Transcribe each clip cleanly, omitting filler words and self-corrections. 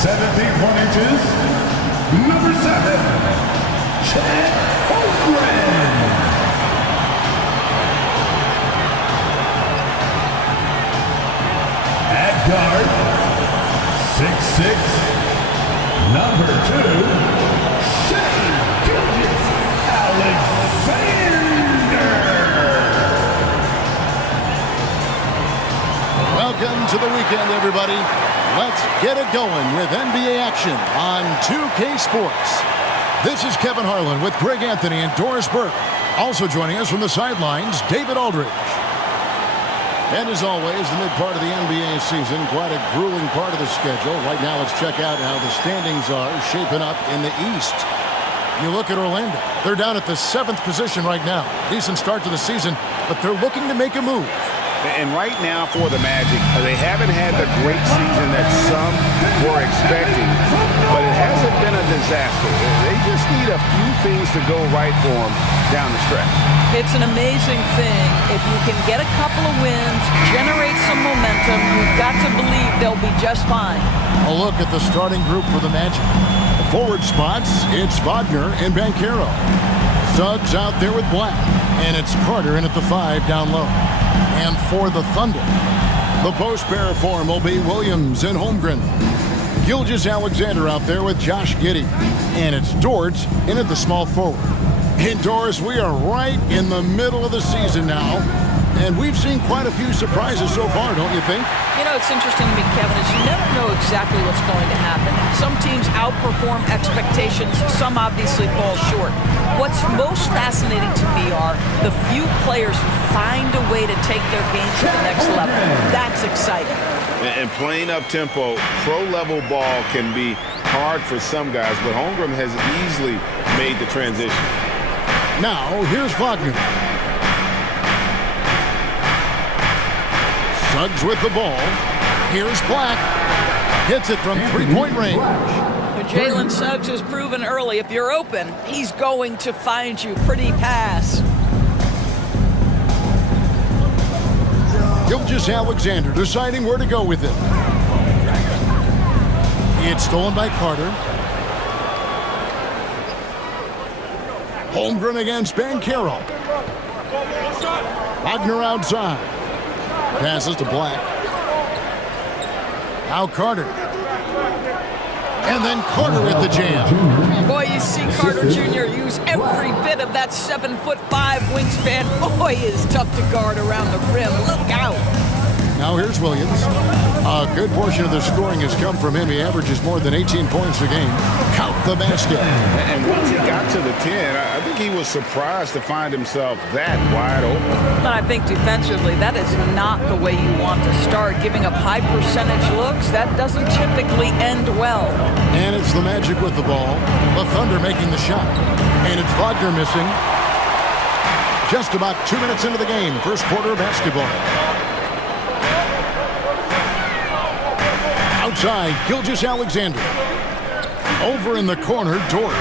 17 inches, number 7, Chad Holmgren. At guard, 6'6", number 2, Shane Alexander. Welcome to the weekend, everybody. Let's get it going with NBA action on 2K Sports. This is Kevin Harlan with Greg Anthony and Doris Burke. Also joining us from the sidelines, David Aldridge. And as always, the mid part of the NBA season, quite a grueling part of the schedule. Right now, let's check out how the standings are shaping up in the East. You look at Orlando. They're down at the 7th position right now. Decent start to the season, but they're looking to make a move. And right now for the Magic, they haven't had the great season that some were expecting, but it hasn't been a disaster. They just need a few things to go right for them down the stretch. It's an amazing thing. If you can get a couple of wins, generate some momentum, you've got to believe they'll be just fine. A look at the starting group for the Magic. The forward spots, it's Wagner and Banchero. Suggs out there with Black, and it's Carter in at the 5 down low. And for the Thunder, the post pair form will be Williams and Holmgren. Gilgeous-Alexander out there with Josh Giddey. And it's Dort in at the small forward. And Doris, we are right in the middle of the season now. And we've seen quite a few surprises so far, don't you think? You know, it's interesting to me, Kevin, is you never know exactly what's going to happen. Some teams outperform expectations. Some obviously fall short. What's most fascinating to me are the few players who find a way to take their game to the next level. That's exciting. And playing up-tempo, pro-level ball can be hard for some guys, but Holmgren has easily made the transition. Now, here's Wagner. Suggs with the ball. Here's Black. Hits it from three-point range. Jalen Suggs has proven early, if you're open, he's going to find you. Pretty pass. Gilgeous-Alexander deciding where to go with it. It's stolen by Carter. Holmgren against Banchero. Wagner outside. Passes to Black. Now Carter. And then Carter with the jam. Boy, you see Carter Jr. use every bit of that 7'5" wingspan. Boy, is tough to guard around the rim. Look out. Now here's Williams. A good portion of the scoring has come from him. He averages more than 18 points a game. Count the basket. And once he got to the 10, I think he was surprised to find himself that wide open. I think defensively, that is not the way you want to start. Giving up high percentage looks, that doesn't typically end well. And it's the Magic with the ball. The Thunder making the shot. And it's Wagner missing. Just about 2 minutes into the game. First quarter of basketball. Outside, Gilgeous-Alexander. Over in the corner, Dort.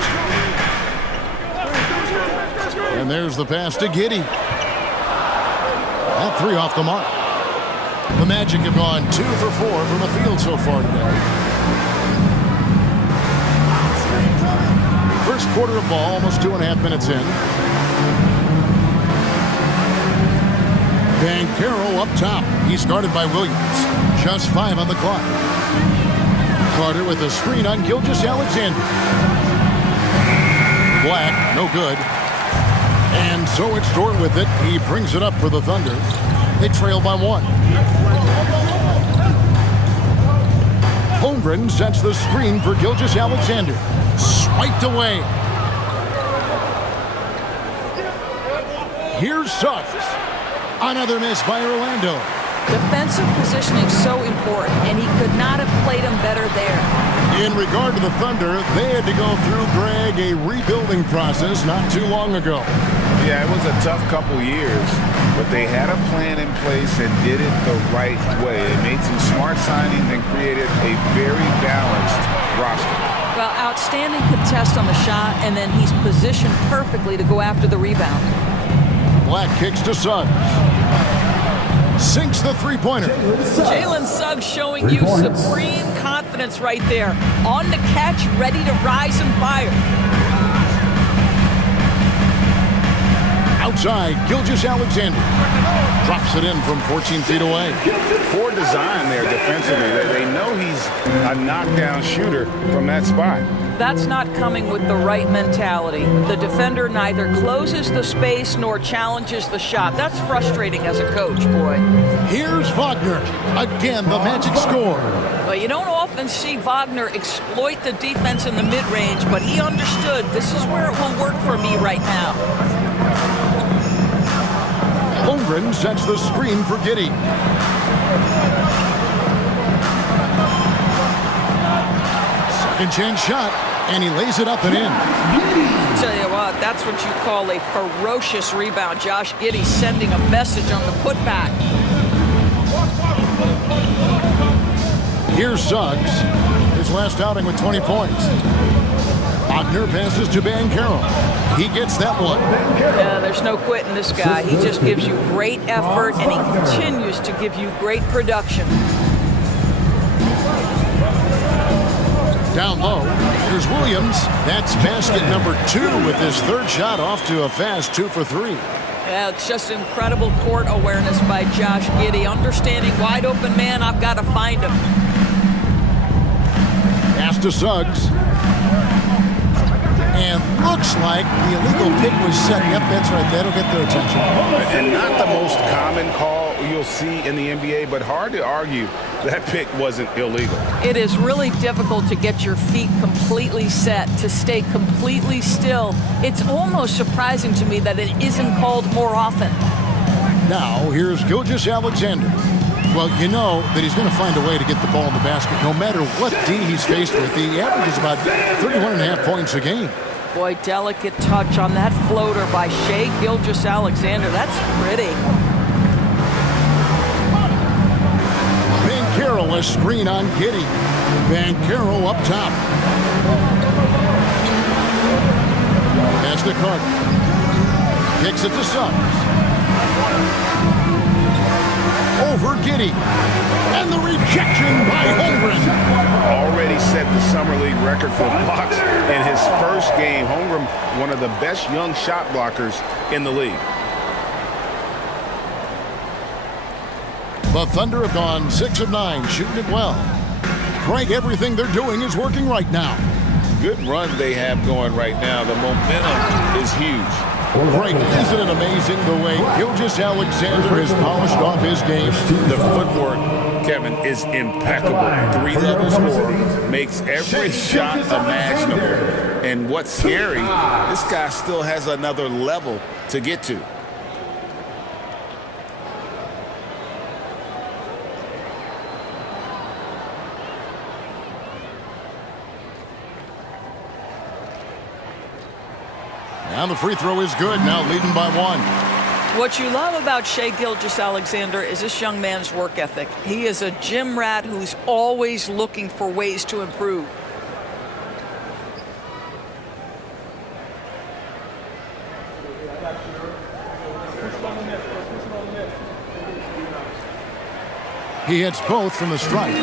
And there's the pass to Giddey. That 3 off the mark. The Magic have gone 2 for 4 from the field so far today. First quarter of ball, almost 2.5 minutes in. Banchero up top. He's guarded by Williams. Just 5 on the clock. Carter with a screen on Gilgeous-Alexander. Black, no good. And so it's Dort with it. He brings it up for the Thunder. They trail by 1. Holmgren sets the screen for Gilgeous-Alexander. Swiped away. Here's Suggs. Another miss by Orlando. Defensive positioning is so important, and he could not have played him better there. In regard to the Thunder, they had to go through, Greg, a rebuilding process not too long ago. Yeah, it was a tough couple years, but they had a plan in place and did it the right way. They made some smart signings and created a very balanced roster. Well, outstanding contest on the shot, and then he's positioned perfectly to go after the rebound. Black kicks to Suggs. Sinks the three-pointer. Jalen Suggs showing you supreme confidence confidence right there. On the catch, ready to rise and fire. Outside, Gilgeous-Alexander drops it in from 14 feet away. Poor design there defensively. They know he's a knockdown shooter from that spot. That's not coming with the right mentality. The defender neither closes the space nor challenges the shot. That's frustrating as a coach, boy. Here's Wagner. Again, the Magic score. But you don't often see Wagner exploit the defense in the mid-range, but he understood this is where it will work for me right now. Holmgren sets the screen for Giddey. Second chance shot, and he lays it up and in. Tell you what, that's what you call a ferocious rebound. Josh Giddey sending a message on the putback. Here's Suggs. His last outing with 20 points. Wagner passes to Banchero. He gets that one. Yeah, there's no quitting this guy. He just gives you great effort, and he continues to give you great production. Down low, here's Williams. That's basket number 2 with his third shot off to a fast 2 for 3. Yeah, it's just incredible court awareness by Josh Giddey. Understanding wide open man, I've got to find him. Pass to Suggs. And looks like the illegal pick was set. Yep, that's right. That'll get their attention. And not the most common call you'll see in the NBA, but hard to argue that pick wasn't illegal. It is really difficult to get your feet completely set, to stay completely still. It's almost surprising to me that it isn't called more often. Now, here's Gilgeous-Alexander. Well, you know that he's going to find a way to get the ball in the basket no matter what D he's faced with. He averages about 31.5 points a game. Boy, delicate touch on that floater by Shai Gilgeous-Alexander. That's pretty. Banchero, a screen on Giddey. Banchero up top. Pass to Carter. Kicks it to Suggs. Over Giddey. And the rejection by Holmgren. Already set the Summer League record for blocks in his first game. Holmgren, one of the best young shot blockers in the league. The Thunder have gone 6 of 9, shooting it well. Craig, everything they're doing is working right now. Good run they have going right now. The momentum is huge. Craig, isn't it amazing the way Gilgeous-Alexander has polished off his game? The footwork, Kevin, is impeccable. 3-level scorer, makes every shot imaginable. And what's scary, this guy still has another level to get to. And the free throw is good, now leading by 1. What you love about Shai Gilgeous-Alexander is this young man's work ethic. He is a gym rat who's always looking for ways to improve. He hits both from the stripe.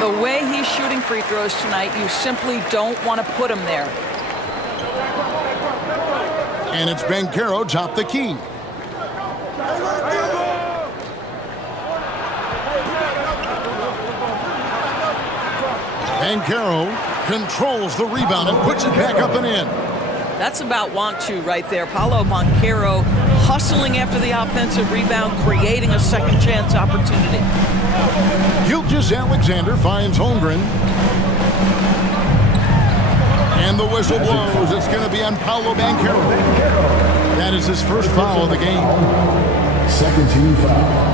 The way he's shooting free throws tonight, you simply don't want to put him there. And it's Banchero top the key. Banchero controls the rebound and puts it back up and in. That's about want to right there. Paolo Banchero hustling after the offensive rebound, creating a second chance opportunity. Gilgeous-Alexander finds Holmgren. And the whistle blows. It's going to be on Paolo Banchero. That is his first foul of the game. Second team foul.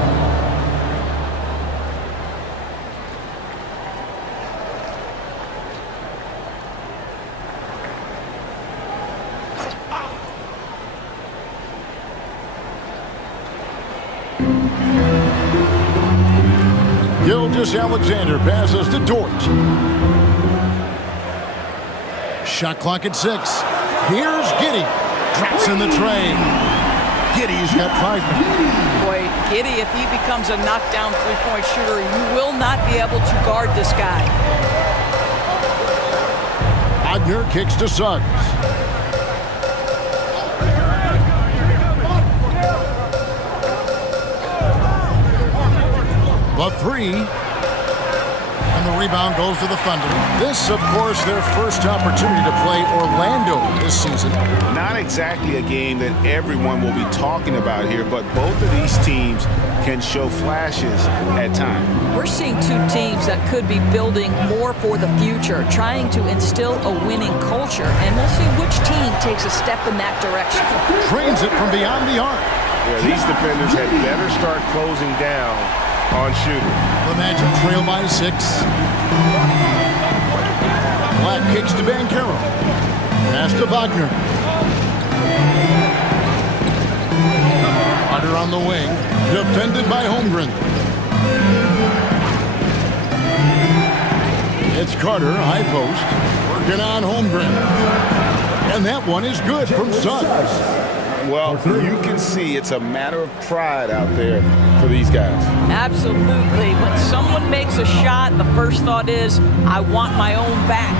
Gilgeous-Alexander passes to Dort. Shot clock at 6. Here's Giddey. Drops in the tray. Giddey's got 5 minutes. Boy, Giddey, if he becomes a knockdown three-point shooter, you will not be able to guard this guy. Wagner kicks to Suggs. The three. And the rebound goes to the Thunder. This, of course, their first opportunity to play Orlando this season. Not exactly a game that everyone will be talking about here, but both of these teams can show flashes at times. We're seeing two teams that could be building more for the future, trying to instill a winning culture, and we'll see which team takes a step in that direction. Trains it from beyond the arc. Yeah, these defenders had better start closing down on shooting. The Magic trail by 6. Black kicks to Banchero. Pass to Wagner. Carter on the wing. Defended by Holmgren. It's Carter, high post. Working on Holmgren. And that one is good from Suggs. Well, you can see it's a matter of pride out there for these guys. Absolutely. When someone makes a shot, the first thought is, I want my own back.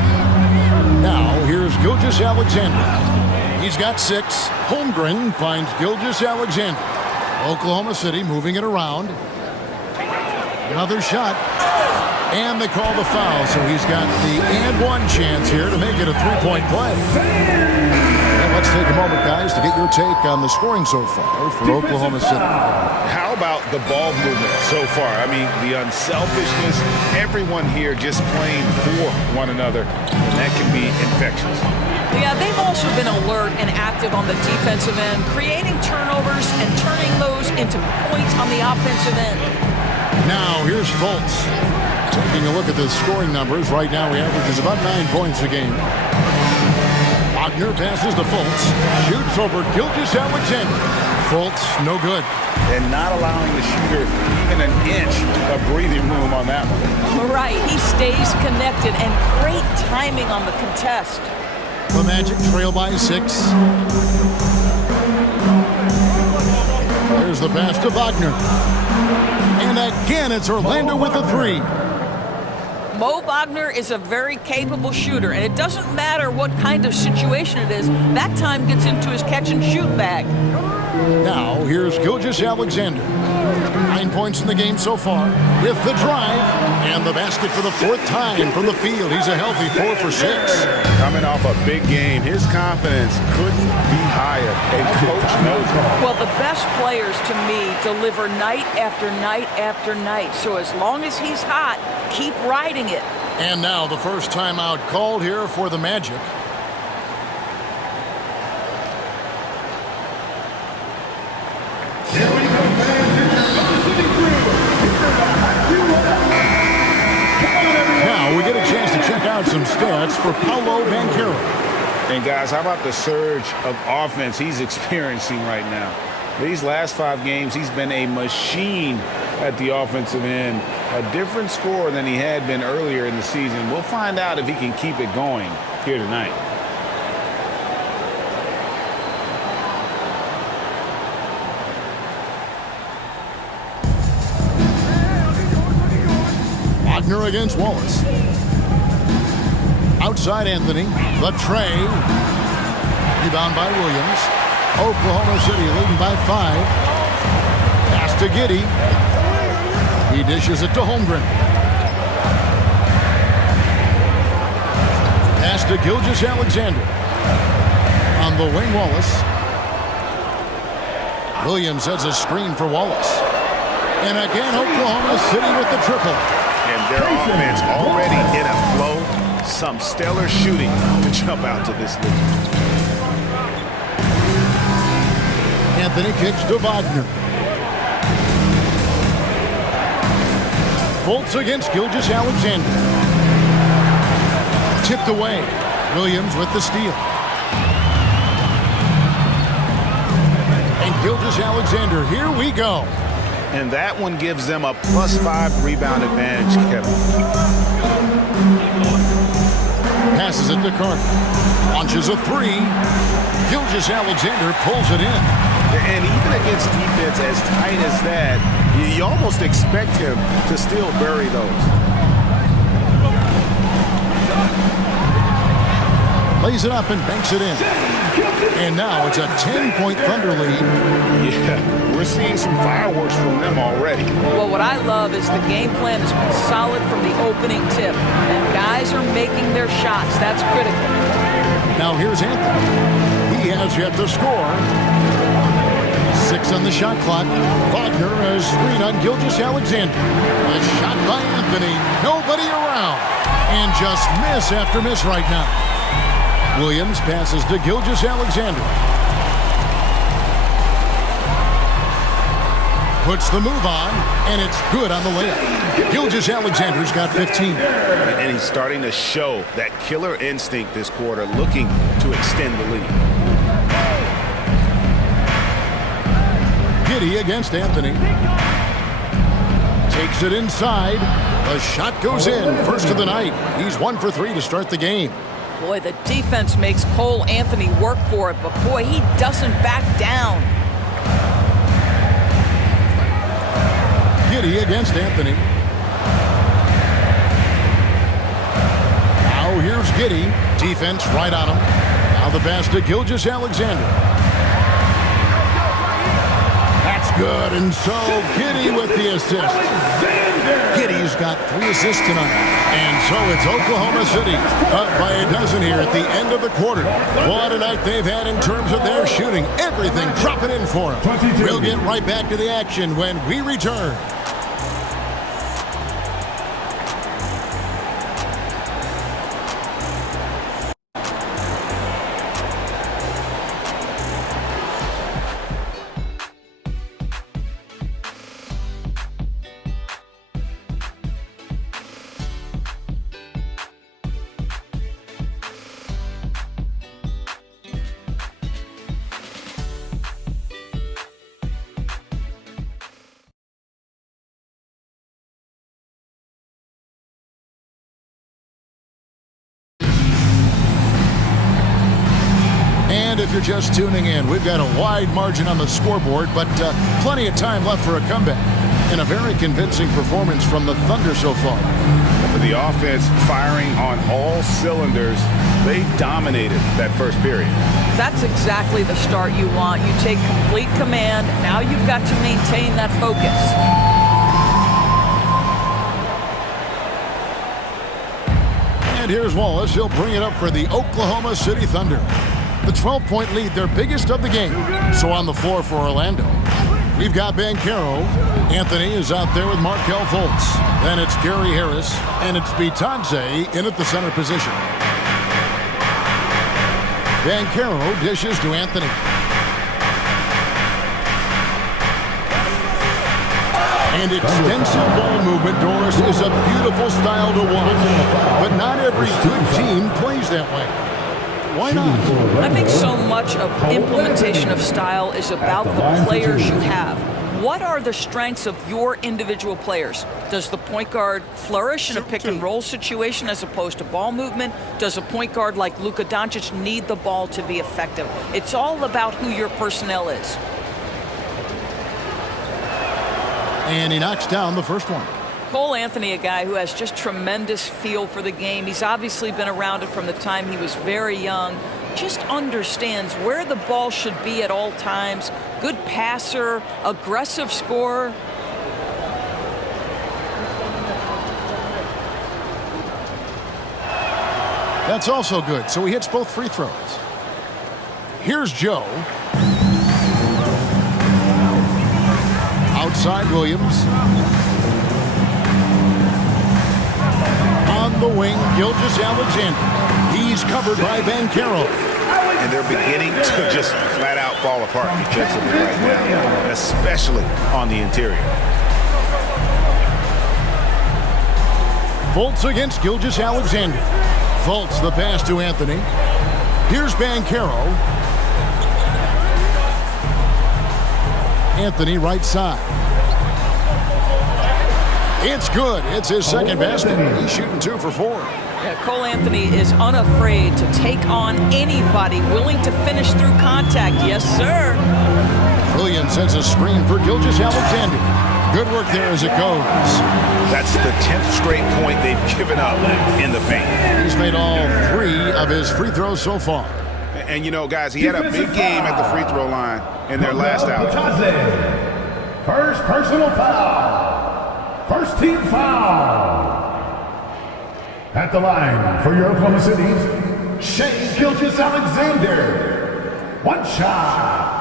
Now, here's Gilgeous-Alexander. He's got 6. Holmgren finds Gilgeous-Alexander. Oklahoma City moving it around. Another shot. And they call the foul, so he's got the and one chance here to make it a three-point play. And let's take a moment, guys, to get your take on the scoring so far for Oklahoma City. How about the ball movement so far? I mean, the unselfishness, everyone here just playing for one another, and that can be infectious. Yeah, they've also been alert and active on the defensive end, creating turnovers and turning those into points on the offensive end. Now, here's Fultz. Taking a look at the scoring numbers, right now he averages about 9 points a game. Wagner passes to Fultz. Shoots over Gilgeous-Alexander. Fultz, no good. And not allowing the shooter even an inch of breathing room on that one. Right, he stays connected, and great timing on the contest. The Magic trail by 6. There's the pass to Wagner. And again, it's Orlando with the 3. Mo Wagner is a very capable shooter, and it doesn't matter what kind of situation it is. That time gets into his catch-and-shoot bag. Now, here's Gilgeous-Alexander. 9 points in the game so far. With the drive and the basket for the 4th time from the field. He's a healthy 4 for 6. Coming off a big game, his confidence couldn't be higher, and coach knows it. Well, the best players, to me, deliver night after night after night. So as long as he's hot, keep riding it. And now the first timeout called here for the Magic. Now we get a chance to check out some stats for Paolo Banchero. And guys, how about the surge of offense he's experiencing right now? These last 5 games, he's been a machine at the offensive end. A different score than he had been earlier in the season. We'll find out if he can keep it going here tonight. Wagner against Wallace. Outside Anthony. The tray. Rebound by Williams. Oklahoma City leading by 5. Pass to Giddey. He dishes it to Holmgren. Pass to Gilgeous-Alexander. On the wing, Wallace. Williams has a screen for Wallace. And again, Oklahoma City with the triple. And their offense already in a flow. Some stellar shooting to jump out to this lead. Anthony kicks to Wagner. Fultz against Gilgeous-Alexander. Tipped away. Williams with the steal. And Gilgeous-Alexander, here we go. And that one gives them a +5 rebound advantage, Kevin. Passes it to Carter. Launches a 3. Gilgeous-Alexander pulls it in. And even against defense as tight as that, you almost expect him to still bury those. Lays it up and banks it in. And now it's a 10-point Thunder lead. Yeah, we're seeing some fireworks from them already. Well, what I love is the game plan has been solid from the opening tip. And guys are making their shots. That's critical. Now here's Anthony. He has yet to score. 6 on the shot clock. Wagner, a screen on Gilgeous-Alexander. A shot by Anthony. Nobody around. And just miss after miss right now. Williams passes to Gilgeous-Alexander. Puts the move on, and it's good on the layup. Gilgeous-Alexander's got 15. And he's starting to show that killer instinct this quarter, looking to extend the lead. Giddey against Anthony. Takes it inside. The shot goes in. First of the night. He's 1 for 3 to start the game. Boy, the defense makes Cole Anthony work for it, but boy, he doesn't back down. Giddey against Anthony. Now here's Giddey. Defense right on him. Now the pass to Gilgeous-Alexander. That's good, and so Giddey with the assist. Giddey's got 3 assists tonight. And so it's Oklahoma City up by a dozen here at the end of the quarter. What a night they've had in terms of their shooting. Everything dropping in for them. We'll get right back to the action when we return. And if you're just tuning in, we've got a wide margin on the scoreboard, but plenty of time left for a comeback. And a very convincing performance from the Thunder so far. The offense firing on all cylinders. They dominated that first period. That's exactly the start you want. You take complete command. Now you've got to maintain that focus. And here's Wallace. He'll bring it up for the Oklahoma City Thunder. The 12-point lead, their biggest of the game. So on the floor for Orlando, we've got Banchero. Anthony is out there with Markelle Fultz. Then it's Gary Harris, and it's Bitadze in at the center position. Banchero dishes to Anthony. And extensive ball movement, Doris, is a beautiful style to watch. But not every good team plays that way. Why not? I think so much of implementation of style is about the players you have. What are the strengths of your individual players? Does the point guard flourish in a pick-and-roll situation as opposed to ball movement? Does a point guard like Luka Doncic need the ball to be effective? It's all about who your personnel is. And he knocks down the first one. Cole Anthony, a guy who has just tremendous feel for the game. He's obviously been around it from the time he was very young. Just understands where the ball should be at all times. Good passer, aggressive scorer. That's also good. So he hits both free throws. Here's Joe. Outside Williams. On the wing, Gilgeous-Alexander. He's covered by Banchero. And they're beginning to just flat out fall apart defensively right now, especially on the interior. Fultz against Gilgeous-Alexander. Fultz the pass to Anthony. Here's Banchero. Anthony right side. It's good. It's his second basket. He's shooting 2 for 4. Yeah, Cole Anthony is unafraid to take on anybody willing to finish through contact. Yes, sir. Williams sends a screen for Gilgeous Alexander. Good work there as it goes. That's the 10th straight point they've given up in the paint. He's made all 3 of his free throws so far. And you know, guys, he had a big game at the free throw line in their last outing. First personal foul. First team foul. At the line for your Oklahoma City's Shea Gilgeous Alexander. One shot.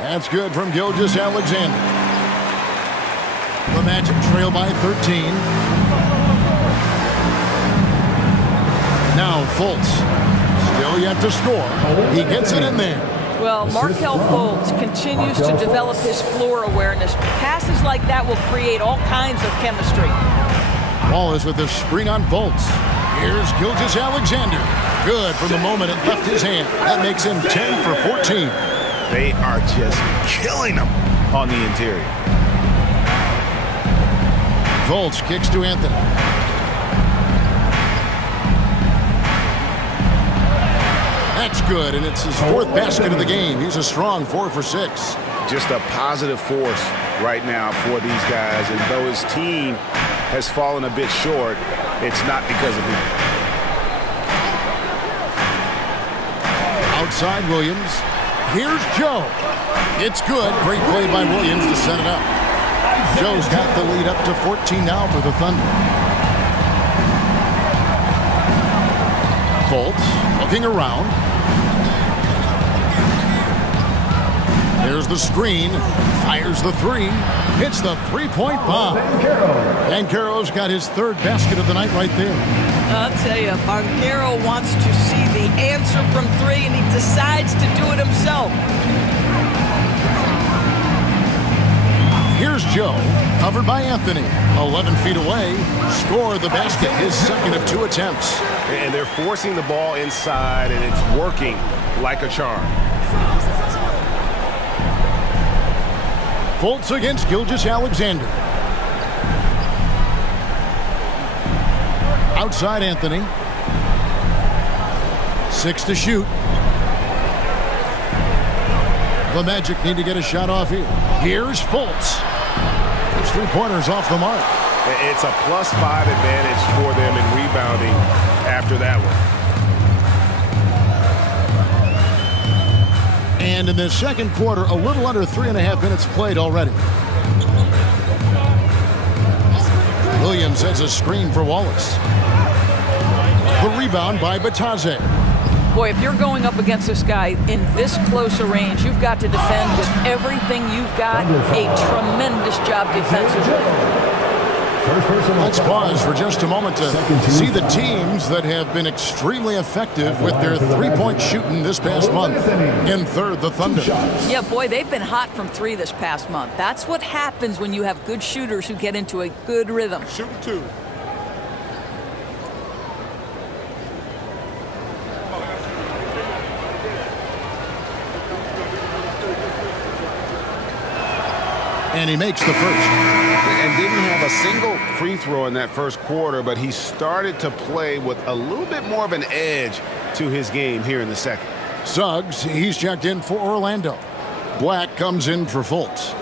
That's good from Gilgeous Alexander. The Magic trail by 13. Now Fultz, still yet to score. He gets it in there. Well, Markelle Fultz continues to develop his floor awareness. Passes like that will create all kinds of chemistry. Wallace with the screen on Fultz. Here's Gilgeous Alexander. Good from the moment it left his hand. That makes him 10 for 14. They are just killing them on the interior. Fultz kicks to Anthony. That's good, and it's his 4th basket of the game. He's a strong 4 for 6. Just a positive force right now for these guys. And though his team has fallen a bit short, it's not because of him. Outside Williams. Here's Joe. It's good. Great play by Williams to set it up. Joe's got the lead up to 14 now for the Thunder. Fultz looking around. There's the screen. Fires the 3. Hits the 3-point bomb. Banchero's got his 3rd basket of the night right there. I'll tell you, Banchero wants to see the answer from 3, and he decides to do it himself. Here's Joe, covered by Anthony. 11 feet away, scored the basket, his 2nd of 2 attempts. And they're forcing the ball inside, and it's working like a charm. Fultz against Gilgeous Alexander. Outside Anthony. 6 to shoot. The Magic need to get a shot off here. Here's Fultz. His 3-pointers off the mark. It's a +5 advantage for them in rebounding after that one. And in the second quarter, a little under 3.5 minutes played already. Williams sets a screen for Wallace. The rebound by Bataze. Boy, if you're going up against this guy in this close a range, you've got to defend with everything you've got. A tremendous job defensively. Let's pause for just a moment to see the teams that have been extremely effective with their 3-point shooting this past month. In 3rd, the Thunder. Yeah, boy, they've been hot from 3 this past month. That's what happens when you have good shooters who get into a good rhythm. Shoot 2. And he makes the first. And didn't have a single free throw in that first quarter, but he started to play with a little bit more of an edge to his game here in the second. Suggs, he's checked in for Orlando. Black comes in for Fultz.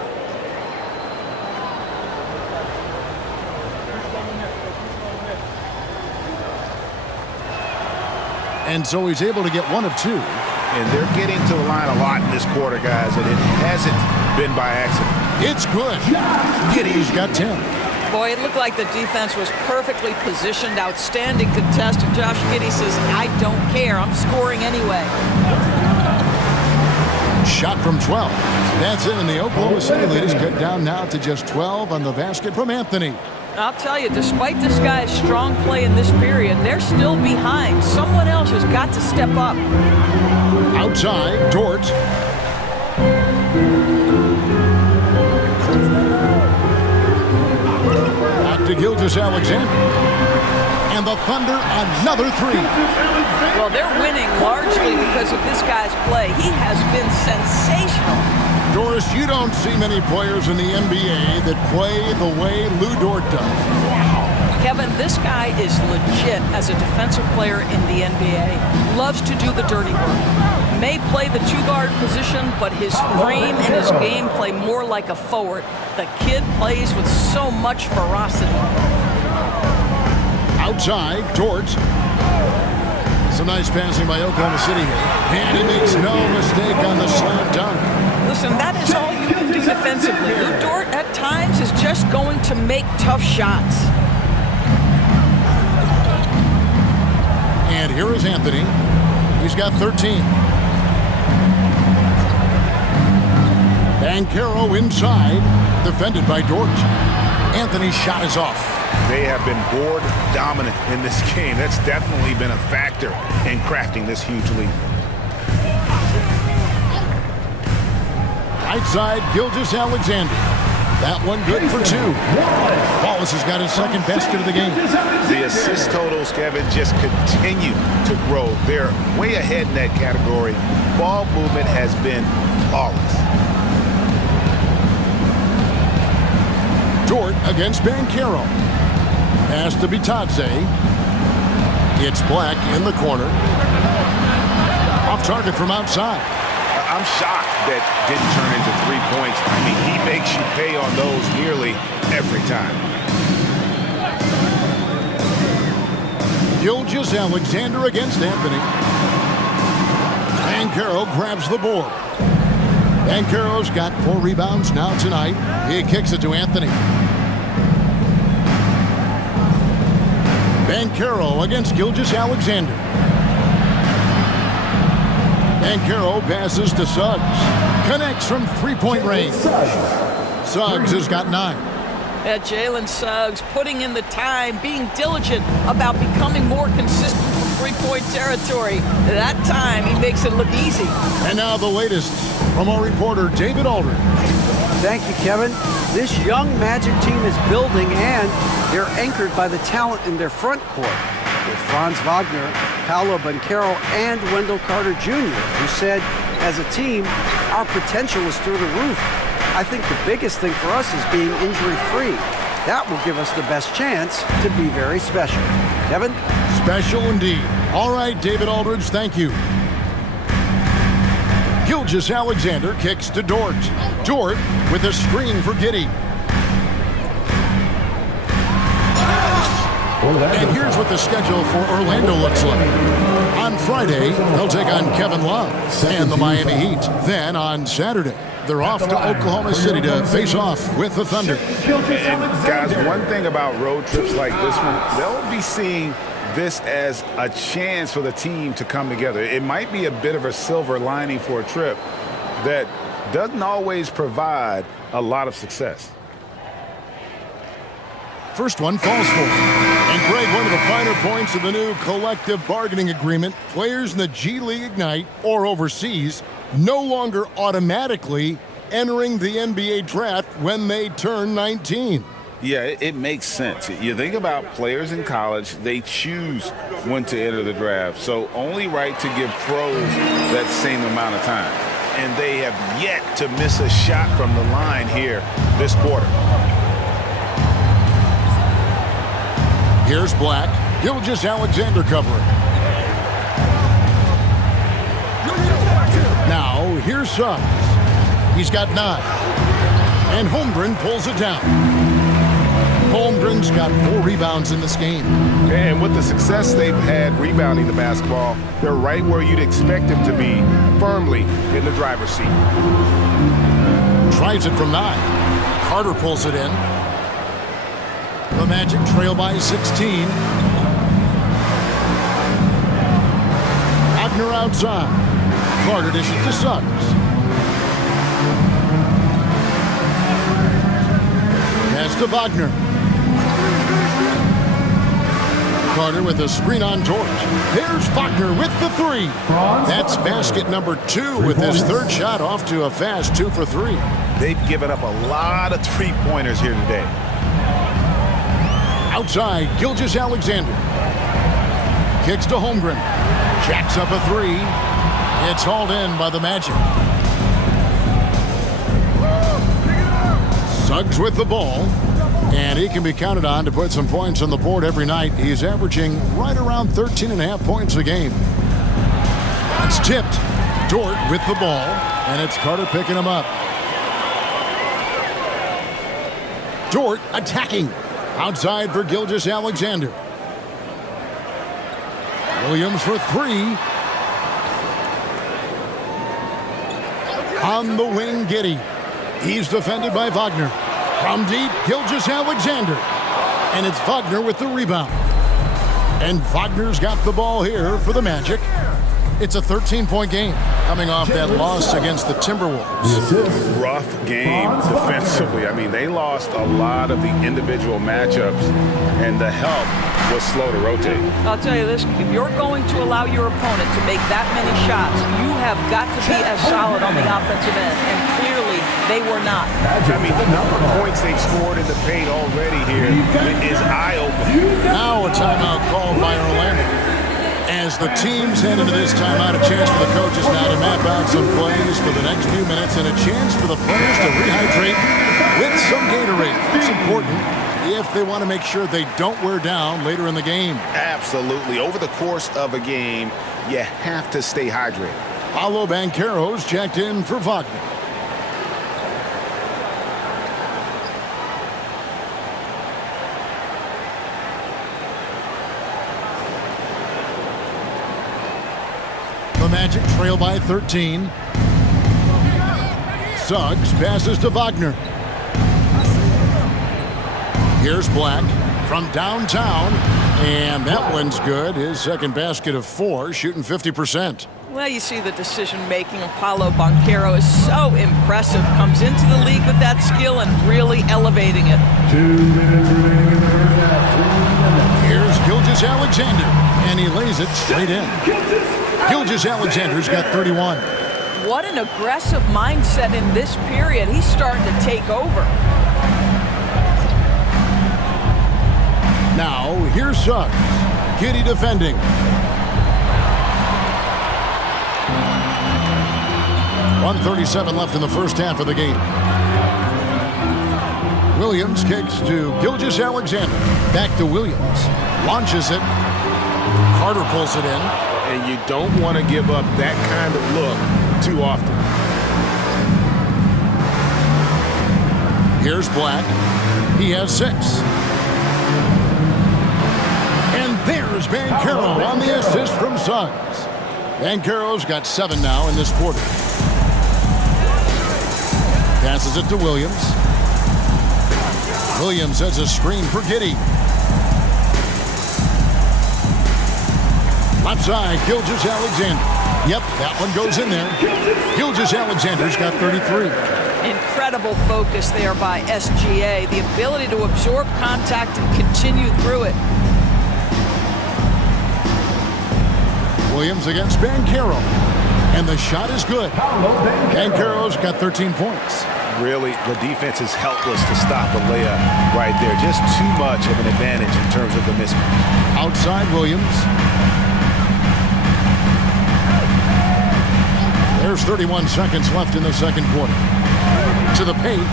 And so he's able to get 1 of 2. And they're getting to the line a lot in this quarter, guys, and it hasn't been by accident. It's good. Giddey's got 10. Boy, it looked like the defense was perfectly positioned. Outstanding contest. And Josh Giddey says, I don't care. I'm scoring anyway. Shot from 12. That's it, and the Oklahoma City lead is cut down now to just 12 on the basket from Anthony. I'll tell you, despite this guy's strong play in this period, they're still behind. Someone else has got to step up. Outside, Dort. Back to Gilgeous Alexander. And the Thunder, another 3. Well, they're winning largely because of this guy's play. He has been sensational. Doris, you don't see many players in the NBA that play the way Lou Dort does. Wow. Kevin, this guy is legit as a defensive player in the NBA. Loves to do the dirty work. May play the two-guard position, but his frame and his game play more like a forward. The kid plays with so much ferocity. Outside, Dort. Some nice passing by Oklahoma City here. And he makes no mistake on the slam dunk. Listen, that is all you can do defensively. Lou Dort, at times, is just going to make tough shots. And here is Anthony. He's got 13. Banchero inside, defended by Dort. Anthony's shot is off. They have been board dominant in this game. That's definitely been a factor in crafting this huge lead. Right side, Gilgeous-Alexander. That one good for two. Wallace has got his second basket of the game. The assist totals, Kevin, just continue to grow. They're way ahead in that category. Ball movement has been flawless. Dort against Banchero. Pass to Bitadze. It's Black in the corner. Off target from outside. I'm shocked that didn't turn into 3 points. I mean, he makes you pay on those nearly every time. Gilgeous-Alexander against Anthony. Banchero grabs the board. Banchero's got 4 rebounds now tonight. He kicks it to Anthony. Banchero against Gilgeous-Alexander. Banchero passes to Suggs. Connects from three-point range. Suggs has got 9. Yeah, Jalen Suggs putting in the time, being diligent about becoming more consistent from three-point territory. That time, he makes it look easy. And now the latest from our reporter, David Aldridge. Thank you, Kevin. This young Magic team is building, and they're anchored by the talent in their front court. With Franz Wagner, Paolo Banchero, and Wendell Carter Jr., who said, as a team, our potential is through the roof. I think the biggest thing for us is being injury-free. That will give us the best chance to be very special. Kevin? Special indeed. All right, David Aldridge, thank you. Gilgeous-Alexander kicks to Dort. Dort with a screen for Giddey. And here's what the schedule for Orlando looks like. On Friday, they'll take on Kevin Love and the Miami Heat. Then on Saturday, they're off to Oklahoma City to face off with the Thunder. And guys, one thing about road trips like this one, they'll be seeing this as a chance for the team to come together. It might be a bit of a silver lining for a trip that doesn't always provide a lot of success. First one falls for him. And Greg, one of the finer points of the new collective bargaining agreement, players in the G League Ignite or overseas no longer automatically entering the NBA draft when they turn 19. Yeah, it makes sense. You think about players in college, they choose when to enter the draft. So only right to give pros that same amount of time. And they have yet to miss a shot from the line here this quarter. Here's Black. Gilgeous-Alexander covering. Now, here's Suggs. He's got 9. And Holmgren pulls it down. Holmgren's got 4 rebounds in this game. And with the success they've had rebounding the basketball, they're right where you'd expect them to be, firmly in the driver's seat. Tries it from 9. Carter pulls it in. The Magic trail by 16. Wagner outside. Carter dishes to Suggs. Pass to Wagner. Carter with a screen on Dort. There's Wagner with the 3. That's basket number 2 with his third shot off to a fast 2 for 3. They've given up a lot of three-pointers here today. Outside, Gilgeous-Alexander. Kicks to Holmgren. Jacks up a 3. It's hauled in by the Magic. Suggs with the ball. And he can be counted on to put some points on the board every night. He's averaging right around 13.5 points a game. It's tipped. Dort with the ball, and it's Carter picking him up. Dort attacking. Outside for Gilgeous-Alexander. Williams for three. On the wing, Giddey. He's defended by Wagner. From deep, Gilgeous-Alexander. And it's Wagner with the rebound. And Wagner's got the ball here for the Magic. It's a 13-point game coming off that loss against the Timberwolves. Rough game defensively. I mean, they lost a lot of the individual matchups, and the help was slow to rotate. I'll tell you this, if you're going to allow your opponent to make that many shots, you have got to be as solid on the offensive end, and clearly they were not. I mean, the number of points they've scored in the paint already here is eye-opening. Now a timeout called by Orlando. As the teams head into this timeout, a chance for the coaches now to map out some plays for the next few minutes and a chance for the players to rehydrate with some Gatorade. It's important if they want to make sure they don't wear down later in the game. Absolutely. Over the course of a game, you have to stay hydrated. Paolo Banchero's checked in for Wagner. The Magic trail by 13. Suggs passes to Wagner. Here's Black from downtown, and that one's good. His second basket of 4, shooting 50%. Well, you see the decision-making of Paolo Banchero is so impressive. Comes into the league with that skill and really elevating it. 2 minutes remaining in the first half. Here's Gilgeous-Alexander, and he lays it straight in. Gilgeous-Alexander's got 31. What an aggressive mindset in this period. He's starting to take over. Now, here's Suggs. Giddey defending. .137 left in the first half of the game. Williams kicks to Gilgeous-Alexander. Back to Williams. Launches it. Carter pulls it in. And you don't want to give up that kind of look too often. Here's Black. He has 6. And there's Banchero on the assist from Suggs. Banchero's got 7 now in this quarter. Passes it to Williams. Williams sets a screen for Giddey. Left side, Gilgeous-Alexander. Yep, that one goes in there. Gilgeous-Alexander's got 33. Incredible focus there by SGA. The ability to absorb contact and continue through it. Williams against Banchero. And the shot is good. Banchero's got 13 points. Really, the defense is helpless to stop a layup right there. Just too much of an advantage in terms of the mismatch. Outside Williams. There's 31 seconds left in the second quarter. To the paint.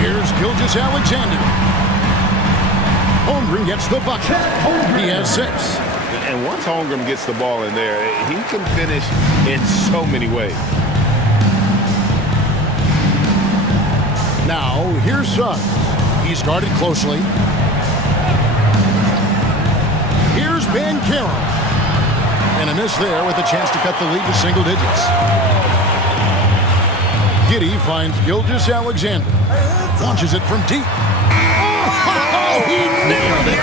Here's Gilgeous-Alexander. Holmgren gets the bucket. He has 6. And once Holmgren gets the ball in there, he can finish in so many ways. Now, here's Suggs. He's guarded closely. Here's Banchero. And a miss there with a chance to cut the lead to single digits. Giddey finds Gilgeous-Alexander. Launches it from deep. Oh, he nailed it.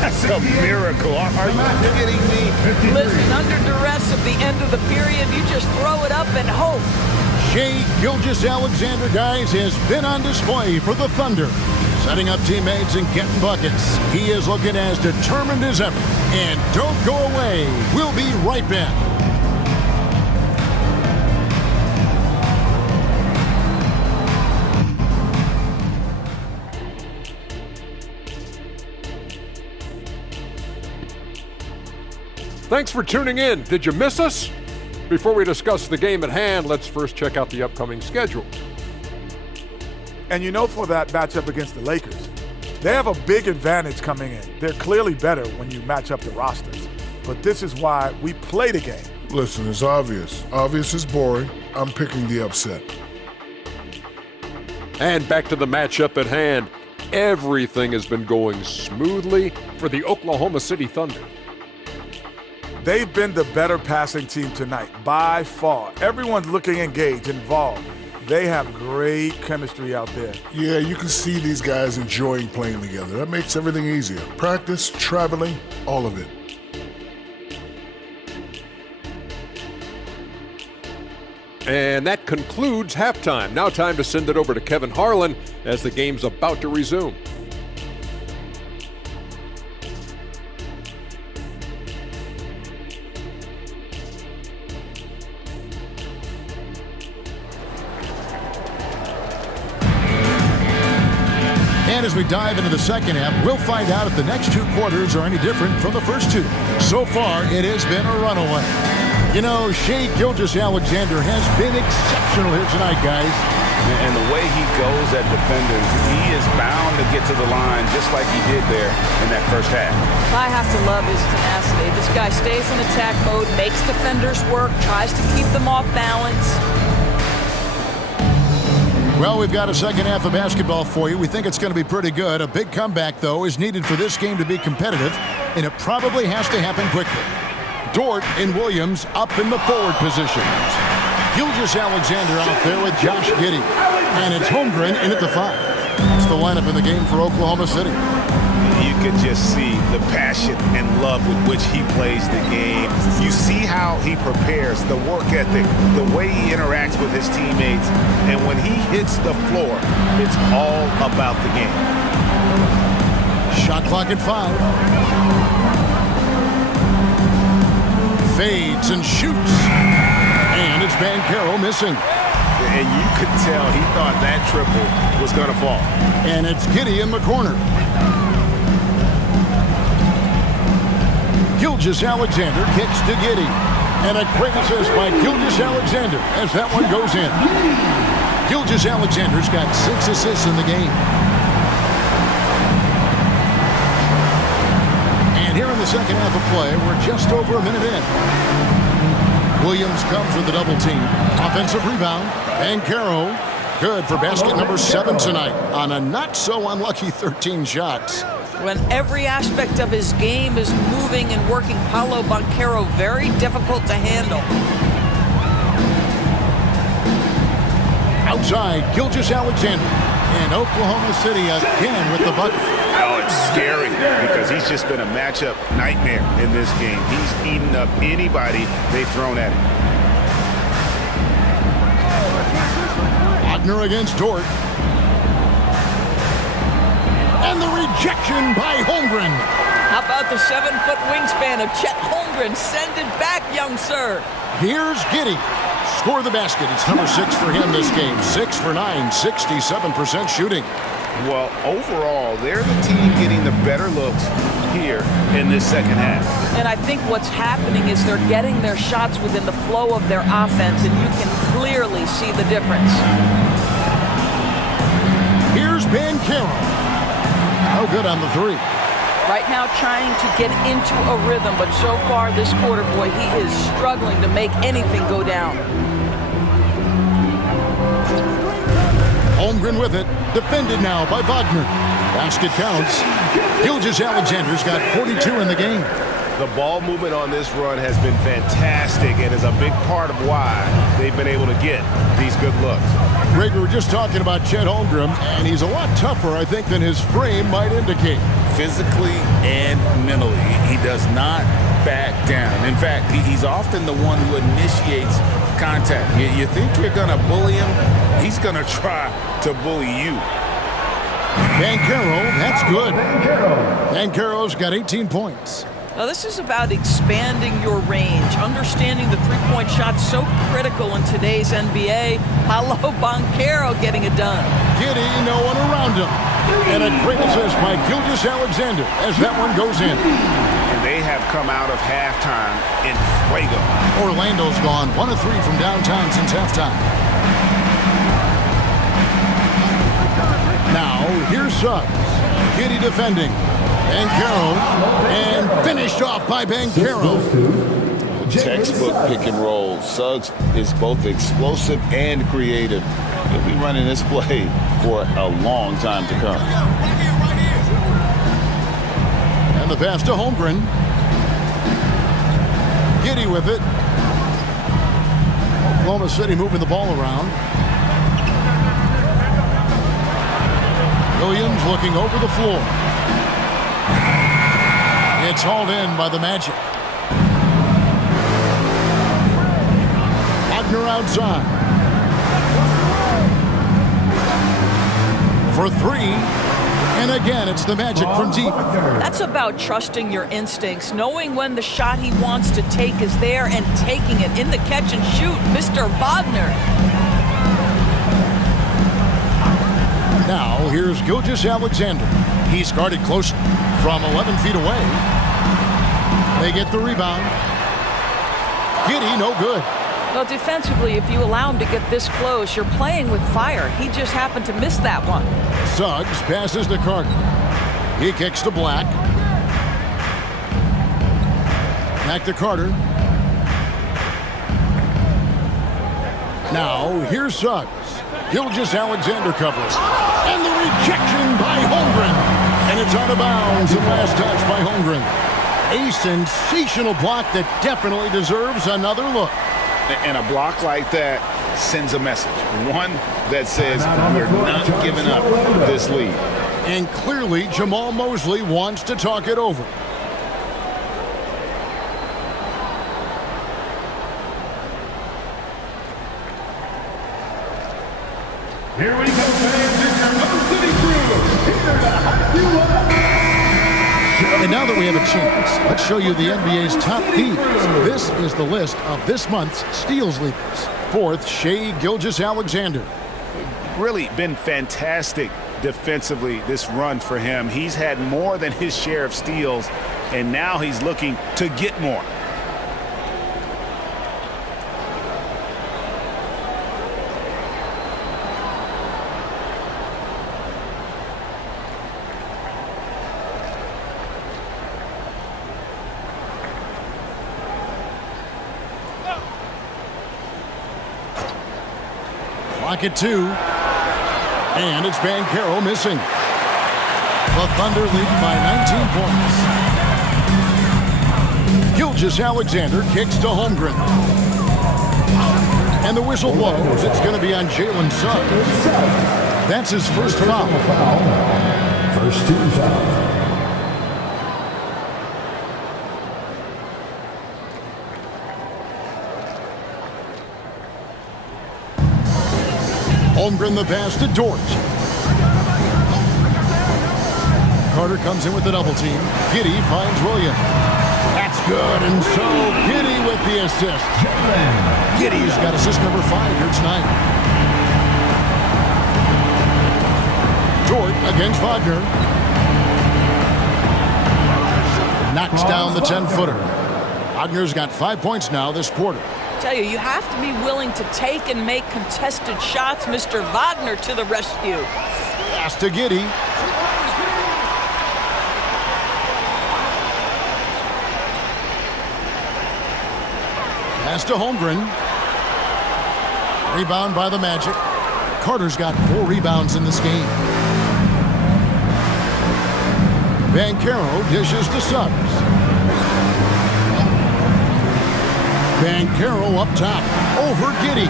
That's a miracle. Are you kidding me? Listen, under duress at the end of the period, you just throw it up and hope. Shai Gilgeous-Alexander, guys, has been on display for the Thunder. Setting up teammates and getting buckets. He is looking as determined as ever. And don't go away. We'll be right back. Thanks for tuning in. Did you miss us? Before we discuss the game at hand, let's first check out the upcoming schedule. And you know, for that matchup against the Lakers, they have a big advantage coming in. They're clearly better when you match up the rosters. But this is why we play the game. Listen, it's obvious. Obvious is boring. I'm picking the upset. And back to the matchup at hand. Everything has been going smoothly for the Oklahoma City Thunder. They've been the better passing team tonight, by far. Everyone's looking engaged, involved. They have great chemistry out there. Yeah, you can see these guys enjoying playing together. That makes everything easier. Practice, traveling, all of it. And that concludes halftime. Now time to send it over to Kevin Harlan as the game's about to resume. And as we dive into the second half, we'll find out if the next two quarters are any different from the first two. So far, it has been a runaway. You know, Shai Gilgeous-Alexander has been exceptional here tonight, guys. And the way he goes at defenders, he is bound to get to the line just like he did there in that first half. I have to love his tenacity. This guy stays in attack mode, makes defenders work, tries to keep them off balance. Well, we've got a second half of basketball for you. We think it's going to be pretty good. A big comeback, though, is needed for this game to be competitive, and it probably has to happen quickly. Dort and Williams up in the forward positions. Gilgeous-Alexander out there with Josh Giddey. And it's Holmgren in at the 5. That's the lineup in the game for Oklahoma City. You could just see the passion and love with which he plays the game. You see how he prepares, the work ethic, the way he interacts with his teammates. And when he hits the floor, it's all about the game. Shot clock at 5. Fades and shoots. And it's Banchero missing. And you could tell he thought that triple was going to fall. And it's Giddey in the corner. Gilgeous-Alexander kicks to Giddey. And a quick assist by Gilgeous-Alexander as that one goes in. Gilgeous-Alexander's got 6 assists in the game. And here in the second half of play, we're just over a minute in. Williams comes with the double team. Offensive rebound. Banchero, good for basket number 7 tonight on a not-so-unlucky 13 shots. When every aspect of his game is moving and working, Paolo Banchero very difficult to handle. Outside, Gilgeous-Alexander. And Oklahoma City again with the bucket. Oh, it's scary because he's just been a matchup nightmare in this game. He's eaten up anybody they've thrown at him. Wagner against Dort. And the rejection by Holmgren. How about the 7-foot wingspan of Chet Holmgren? Send it back, young sir. Here's Giddey. Score the basket. It's number 6 for him this game. 6 for 9, 67% shooting. Well, overall, they're the team getting the better looks here in this second half. And I think what's happening is they're getting their shots within the flow of their offense, and you can clearly see the difference. Here's Banchero. Oh, good on the 3. Right now trying to get into a rhythm, but so far this quarter, boy, he is struggling to make anything go down. Holmgren with it. Defended now by Wagner. Basket counts. Gilgeous-Alexander's got 42 in the game. The ball movement on this run has been fantastic and is a big part of why they've been able to get these good looks. Greg, we were just talking about Chet Holmgren, and he's a lot tougher, I think, than his frame might indicate. Physically and mentally, he does not back down. In fact, he's often the one who initiates contact. You think you're going to bully him, he's going to try to bully you. Banchero, that's good. Banchero's got 18 points. Now this is about expanding your range, understanding the three-point shot so critical in today's NBA. Paolo Banchero getting it done. Giddey, no one around him. And a great assist by Gilgeous-Alexander as that one goes in. And they have come out of halftime in fuego. Orlando's gone 1 of 3 from downtown since halftime. here's Suggs. Giddy defending. Bancaro, and finished off by Bancaro. Textbook pick and roll. Suggs is both explosive and creative. He'll be running this play for a long time to come. And the pass to Holmgren. Giddy with it. Oklahoma City moving the ball around. Williams looking over the floor. It's hauled in by the Magic. Wagner outside. For three. And again, it's the Magic from deep. That's about trusting your instincts, knowing when the shot he wants to take is there and taking it in the catch and shoot. Mr. Wagner. Now, here's Gilgeous-Alexander. He's guarded close from 11 feet away. They get the rebound. Giddy, no good. Well, defensively, if you allow him to get this close, you're playing with fire. He just happened to miss that one. Suggs passes to Carter. He kicks to Black. Back to Carter. Now, here's Suggs. Gilgeous-Alexander covers. And the rejection by Holmgren. And it's out of bounds. And last touch by Holmgren. A sensational block that definitely deserves another look. And a block like that sends a message. One that says we're not giving up this lead. And clearly, Jamal Mosley wants to talk it over. Here we go, fans. It's your Oklahoma City crew. Here to hype you up. And now that we have a chance, let's show you the NBA's top thieves. This is the list of this month's steals leaders. Fourth, Shai Gilgeous-Alexander. Really been fantastic defensively this run for him. He's had more than his share of steals, and now he's looking to get more. Clock at 2. And it's Bancaro missing. The Thunder lead by 19 points. Gilgeous-Alexander kicks to Holmgren. And the whistle blows. It's going to be on Jalen Suggs. That's his first foul. First team foul. Holmgren the pass to Dort. Carter comes in with the double team. Giddy finds Williams. That's good, and so Giddy with the assist. Giddy's got assist number 5 here tonight. Dort against Wagner. Knocks down the 10-footer. Wagner's got 5 points now this quarter. Tell you, you have to be willing to take and make contested shots. Mr. Wagner to the rescue. Pass to Giddy. Pass to Holmgren. Rebound by the Magic. Carter's got 4 rebounds in this game. Bancaro dishes to Suggs. Bancaro up top, over Giddy.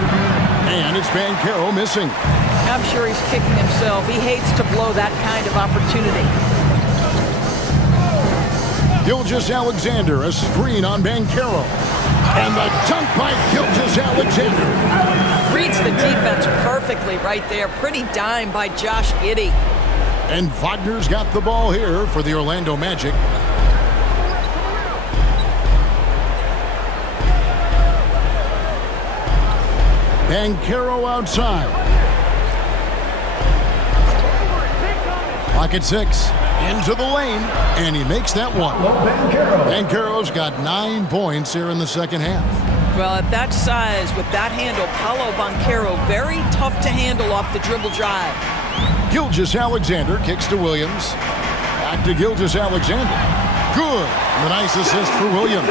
And it's Bancaro missing. I'm sure he's kicking himself. He hates to blow that kind of opportunity. Gilgeous-Alexander, a screen on Bancaro. And the dunk by Gilgeous-Alexander. Reads the defense perfectly right there. Pretty dime by Josh Giddey. And Wagner's got the ball here for the Orlando Magic. Bancaro outside. Clock at 6. Into the lane. And he makes that one. Bancaro's got 9 points here in the second half. Well, at that size, with that handle, Paolo Banchero, very tough to handle off the dribble drive. Gilgeous-Alexander kicks to Williams. Back to Gilgeous-Alexander. Good. And the nice assist for Williams.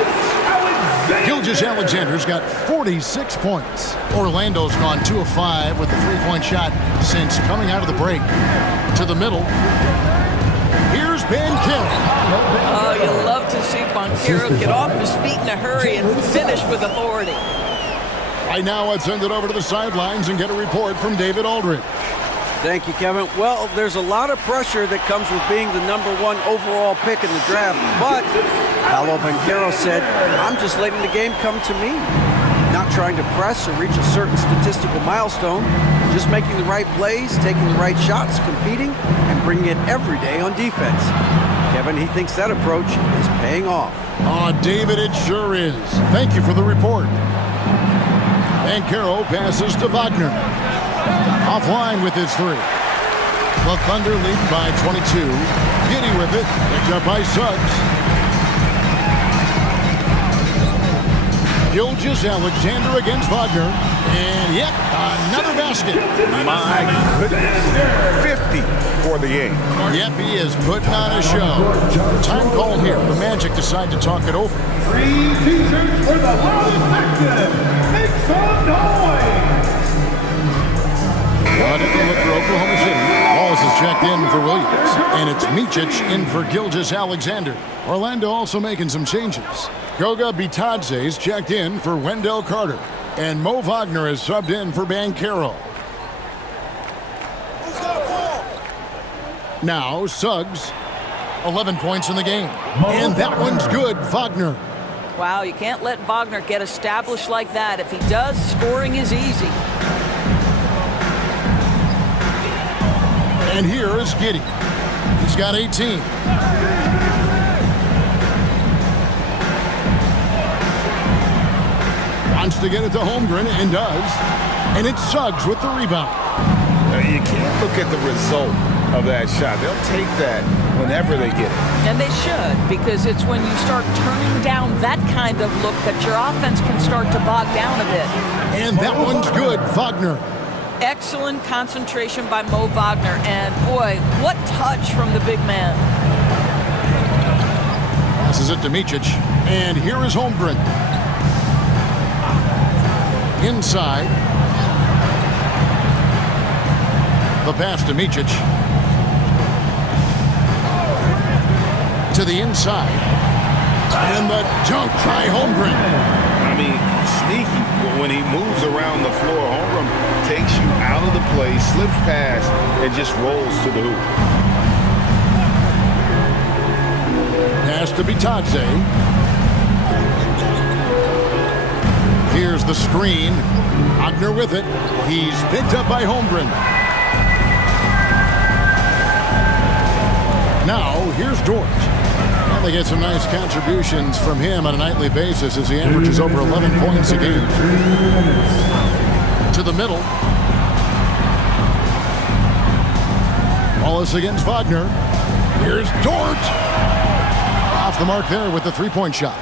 Gilgeous-Alexander's got 46 points. Orlando's gone 2 of 5 with the three-point shot since coming out of the break. To the middle. Here's Banchero. Oh, you love to see Banchero get off his feet in a hurry and finish with authority. Right now, let's send it over to the sidelines and get a report from David Aldridge. Thank you, Kevin. Well, there's a lot of pressure that comes with being the #1 overall pick in the draft, but Paolo Banchero said, I'm just letting the game come to me. Not trying to press or reach a certain statistical milestone, just making the right plays, taking the right shots, competing, and bringing it every day on defense. Kevin, he thinks that approach is paying off. Oh, David, it sure is. Thank you for the report. Banchero passes to Wagner. Offline with his three. The Thunder lead by 22. Giddy with it. Picked up by Suggs. Gilgeous-Alexander against Wagner. And yet another basket. My goodness. 50 for the game. Yep, he is putting on a show. Time call here. The Magic decide to talk it over. 3 t-shirts for the loudest section. Make some noise. Look for Oklahoma City. Wallace is checked in for Williams. And it's Micic in for Gilgeous-Alexander. Orlando also making some changes. Goga Bitadze is checked in for Wendell Carter. And Mo Wagner is subbed in for Banchero. Now Suggs, 11 points in the game. And that one's good, Wagner. Wow, you can't let Wagner get established like that. If he does, scoring is easy. And here is Giddey. He's got 18. Wants to get it to Holmgren and does. And it's Suggs with the rebound. You can't look at the result of that shot. They'll take that whenever they get it. And they should, because it's when you start turning down that kind of look that your offense can start to bog down a bit. And that one's good, Wagner. Excellent concentration by Mo Wagner, and boy, what touch from the big man. Passes it to Micic, and here is Holmgren. Inside. The pass to Micic. To the inside. And the dunk by Holmgren. I mean, sneaky. When he moves around the floor, Holmgren takes you out of the play, slips past, and just rolls to the hoop. Pass to Bitadze. Here's the screen. Wagner with it. He's picked up by Holmgren. Now, here's Dort. And they get some nice contributions from him on a nightly basis as he averages over 11 points a game. To the middle. Wallace against Wagner. Here's Dort. Off the mark there with the three-point shot.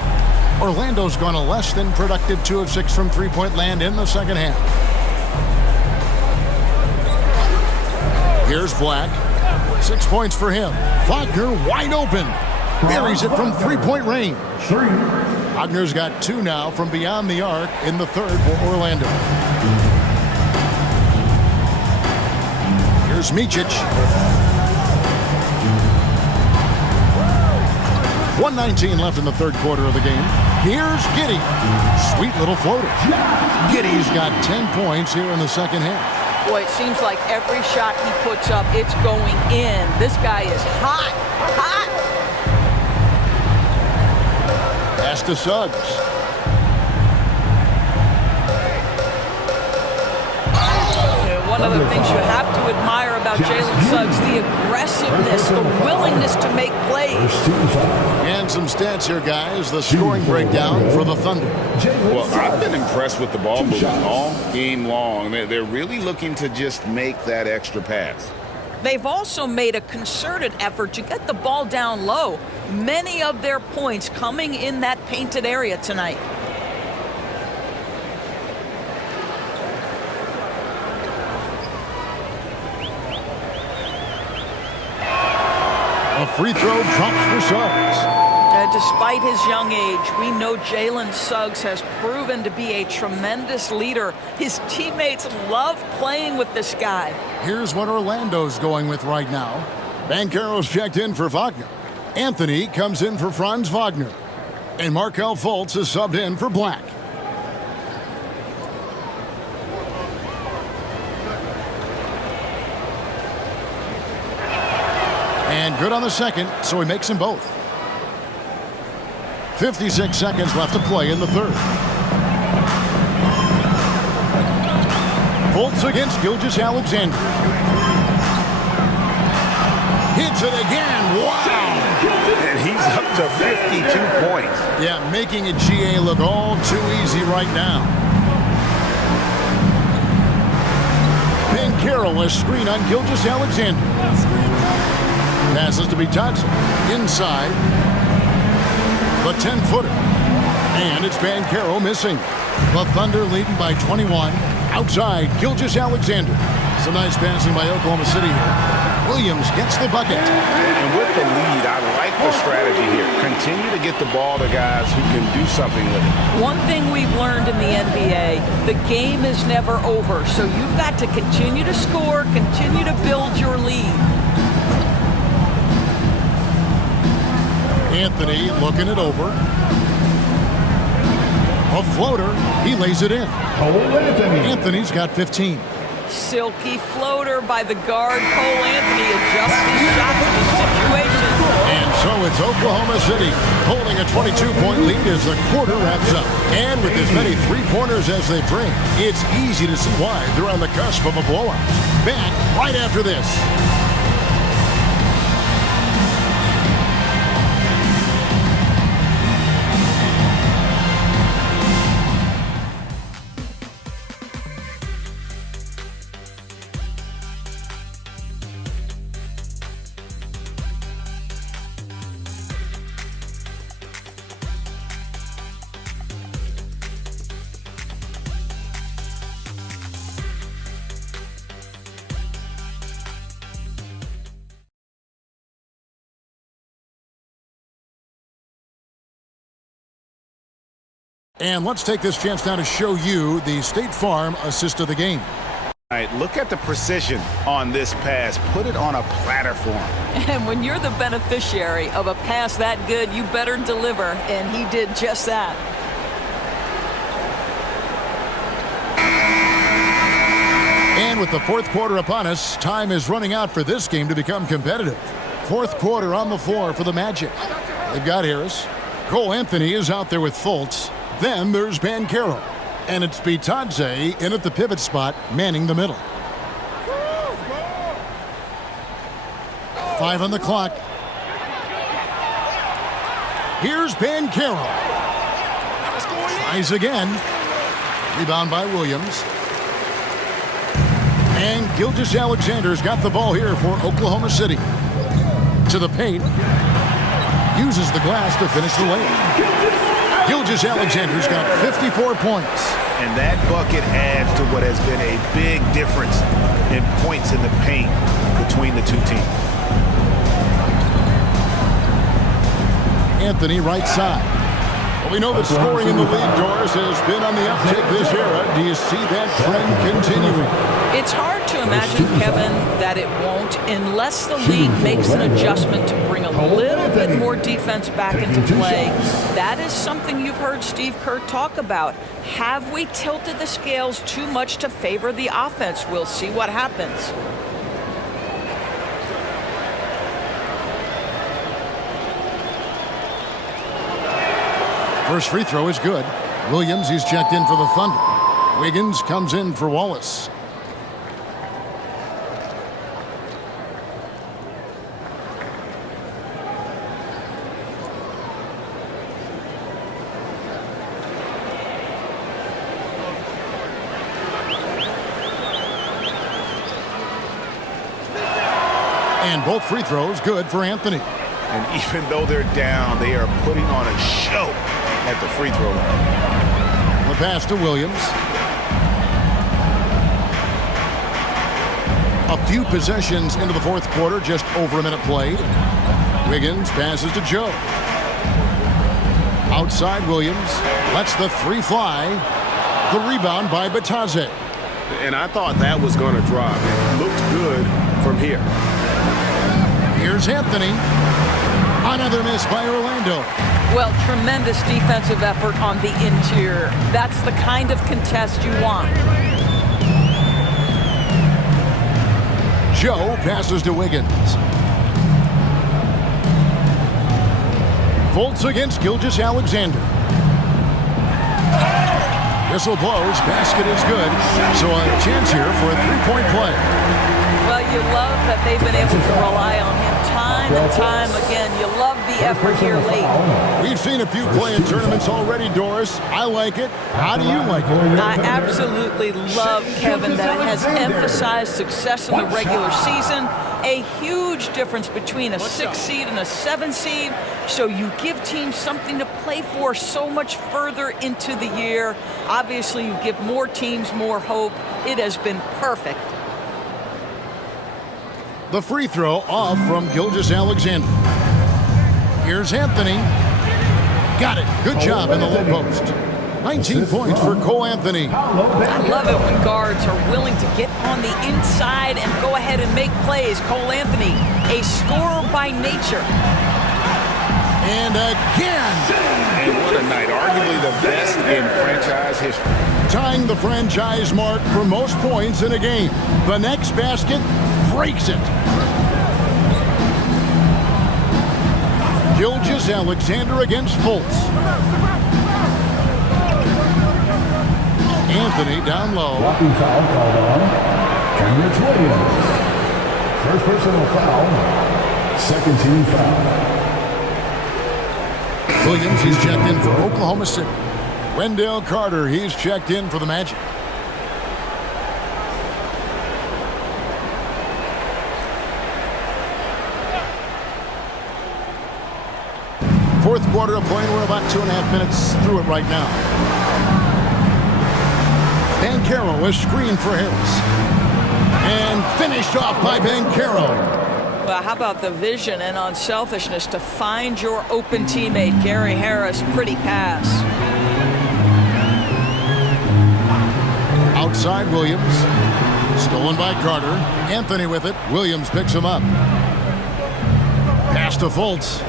Orlando's gone a less than productive 2 of 6 from three-point land in the second half. Here's Black. 6 points for him. Wagner wide open. Buries it from three-point range. Wagner's got 2 now from beyond the arc in the third for Orlando. Here's Micic. 1:19 left in the third quarter of the game. Here's Giddey. Sweet little floater. Giddey's got 10 points here in the second half. Boy, it seems like every shot he puts up, it's going in. This guy is hot, hot. Pass to Suggs. One of the things you have to admire about Jalen Suggs, the aggressiveness, the willingness to make plays. And some stats here, guys. The scoring breakdown for the Thunder. Well, I've been impressed with the ball movement all game long. They're really looking to just make that extra pass. They've also made a concerted effort to get the ball down low. Many of their points coming in that painted area tonight. free throw drops for Suggs. Despite his young age, we know Jalen Suggs has proven to be a tremendous leader. His teammates love playing with this guy. Here's what Orlando's going with right now. Banchero's checked in for Wagner. Anthony comes in for Franz Wagner. And Markelle Fultz is subbed in for Black. And good on the second, so he makes them both. 56 seconds left to play in the third. Fultz against Gilgeous-Alexander. Hits it again. Wow! And he's up to 52 points. Yeah, making a GA look all too easy right now. Banchero, a screen on Gilgeous-Alexander. Passes to Bitadze. Inside. The 10-footer. And it's Banchero missing. The Thunder leading by 21. Outside, Gilgeous-Alexander. Some nice passing by Oklahoma City here. Williams gets the bucket. And with the lead, I like the strategy here. Continue to get the ball to guys who can do something with it. One thing we've learned in the NBA, the game is never over. So you've got to continue to score, continue to build your lead. Anthony looking it over. A floater. He lays it in. Anthony's got 15. Silky floater by the guard. Cole Anthony adjusts his shot to the situation. And so it's Oklahoma City holding a 22-point lead as the quarter wraps up. And with as many three-pointers as they bring, it's easy to see why they're on the cusp of a blowout. Back right after this. And let's take this chance now to show you the State Farm assist of the game. All right, look at the precision on this pass. Put it on a platter for him. And when you're the beneficiary of a pass that good, you better deliver. And he did just that. And with the fourth quarter upon us, time is running out for this game to become competitive. Fourth quarter on the floor for the Magic. They've got Harris. Cole Anthony is out there with Fultz. Then there's Banchero. And it's Bitadze in at the pivot spot, manning the middle. 5 on the clock. Here's Banchero. Tries again. Rebound by Williams. And Gilgeous-Alexander's got the ball here for Oklahoma City. To the paint. Uses the glass to finish the layup. Gilgeous-Alexander's got 54 points. And that bucket adds to what has been a big difference in points in the paint between the two teams. Anthony right side. Well, we know that scoring in the league, Doris, has been on the uptick this era. Do you see that trend continuing? It's hard to imagine, Kevin, that it won't unless the league makes an adjustment to bring a little bit more defense back into play. That is something you've heard Steve Kerr talk about. Have we tilted the scales too much to favor the offense? We'll see what happens. First free throw is good. Williams, he's checked in for the Thunder. Wiggins comes in for Wallace. And both free throws good for Anthony. And even though they're down, they are putting on a show at the free throw line. The pass to Williams. A few possessions into the fourth quarter, just over a minute played. Wiggins passes to Joe. Outside Williams. Lets the three fly. The rebound by Batadze. And I thought that was going to drop. It looked good from here. Here's Anthony. Another miss by Orlando. Well, tremendous defensive effort on the interior. That's the kind of contest you want. Joe passes to Wiggins. Fultz against Gilgeous-Alexander. Whistle blows. Basket is good. So a chance here for a three-point play. Well, you love that they've been able to rely on him time and time again. You love the effort here late. We've seen a few play-in tournaments already, Doris. I like it. How do you like it? I absolutely love, Kevin, that it has emphasized success in the regular season. A huge difference between a 6 seed and a 7 seed. So you give teams something to play for so much further into the year. Obviously, you give more teams more hope. It has been perfect. The free throw off from Gilgeous-Alexander. Here's Anthony. Got it. Good job in the low post. 19 points for Cole Anthony. I love it when guards are willing to get on the inside and go ahead and make plays. Cole Anthony, a scorer by nature. And again. And what a night. Arguably the best in franchise history. Tying the franchise mark for most points in a game. The next basket breaks it. Gilgeous-Alexander against Fultz. Anthony down low. Walking foul called on Cambridge Williams. First personal foul. Second team foul. Williams, he's checked in for Oklahoma City. Wendell Carter, he's checked in for the Magic. Fourth quarter of play, and we're about 2.5 minutes through it right now. Banchero is screened for Harris. And finished off by Banchero. Well, how about the vision and unselfishness to find your open teammate, Gary Harris? Pretty pass. Outside Williams. Stolen by Carter. Anthony with it. Williams picks him up. Pass to Fultz.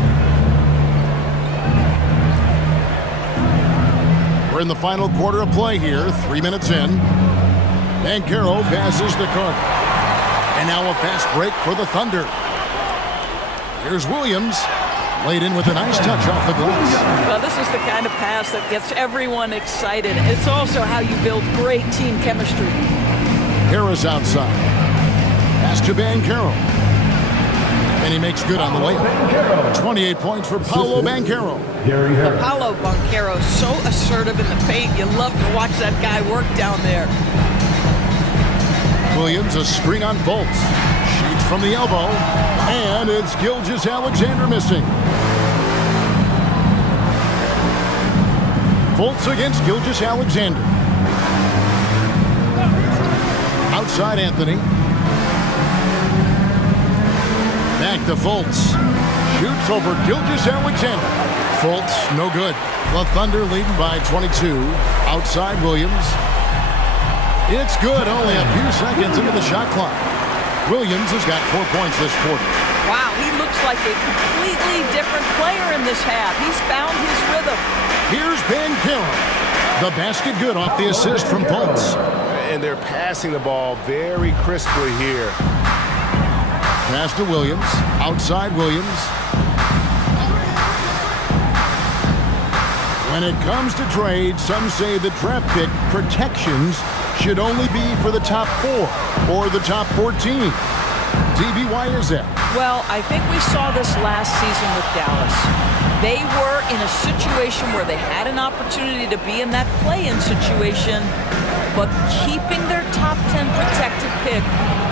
We're in the final quarter of play here. 3 minutes in. Banchero passes to Carter. And now a fast break for the Thunder. Here's Williams. Laid in with a nice touch off the glass. Well, this is the kind of pass that gets everyone excited. It's also how you build great team chemistry. Harris outside. Pass to Banchero. And he makes good on the layup. 28 points for Paolo Banchero. Paolo Banchero, so assertive in the paint. You love to watch that guy work down there. Williams, a screen on Fultz. Shoots from the elbow. And it's Gilgeous-Alexander missing. Fultz against Gilgeous-Alexander. Outside Anthony. Back to Fultz. Shoots over Gilgeous-Alexander. Fultz, no good. The Thunder leading by 22. Outside Williams. It's good, only a few seconds into the shot clock. Williams has got 4 points this quarter. Wow, he looks like a completely different player in this half. He's found his rhythm. Here's Banchero. The basket good off the assist from Fultz. And they're passing the ball very crisply here. Pass to Williams. Outside Williams. When it comes to trade, some say the draft pick protections should only be for the top 4 or the top 14. DB, why is that? Well, I think we saw this last season with Dallas. They were in a situation where they had an opportunity to be in that play-in situation, but keeping their top 10 protected pick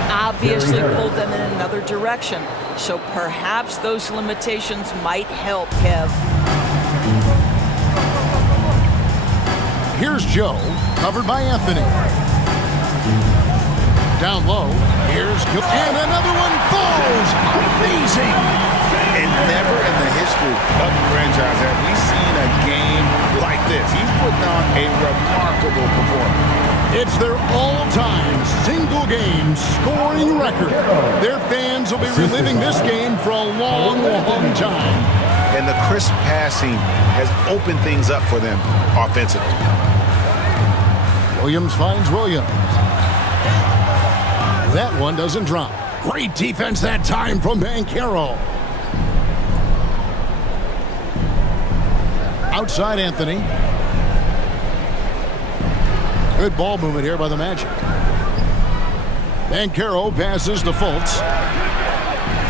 obviously pulled them in another direction. So perhaps those limitations might help, Kev. Here's Joe, covered by Anthony. Down low, here's Gil, and another one falls. Amazing. And never in the history of the franchise have we seen a game like this. He's putting on a remarkable performance. It's their all-time single-game scoring record. Their fans will be reliving this game for a long, long time. And the crisp passing has opened things up for them offensively. Williams finds Williams. That one doesn't drop. Great defense that time from Banchero. Outside Anthony. Good ball movement here by the Magic. Banchero passes to Fultz.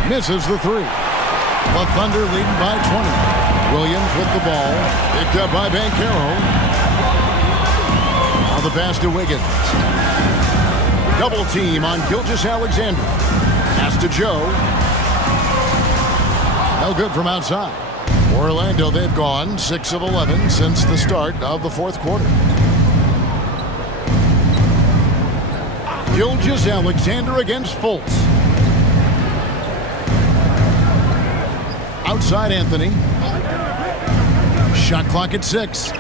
Misses the three. The Thunder leading by 20. Williams with the ball. Picked up by Banchero. Now the pass to Wiggins. Double team on Gilgeous-Alexander. Pass to Joe. No good from outside. Orlando, they've gone 6 of 11 since the start of the fourth quarter. Gilgeous-Alexander against Fultz. Outside Anthony. Shot clock at 6.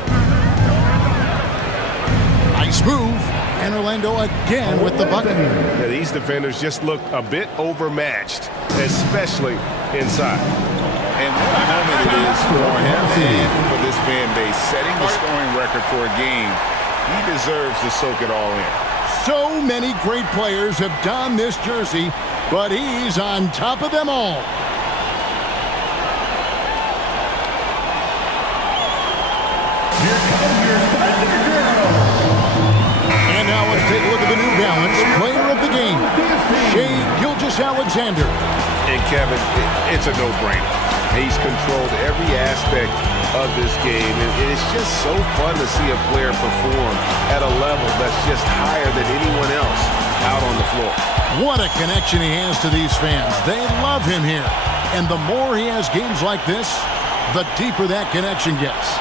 Nice move. And Orlando again with the bucket. Yeah, these defenders just look a bit overmatched, especially inside. And what a moment it is for him and for this fan base. Setting the scoring record for a game, he deserves to soak it all in. So many great players have donned this jersey, but he's on top of them all. And now let's take a look at the New Balance player of the game, Shai Gilgeous-Alexander. And Kevin, it's a no-brainer. He's controlled every aspect of this game, and it's just so fun to see a player perform at a level that's just higher than anyone else out on the floor. What a connection he has to these fans. They love him here. And the more he has games like this, the deeper that connection gets.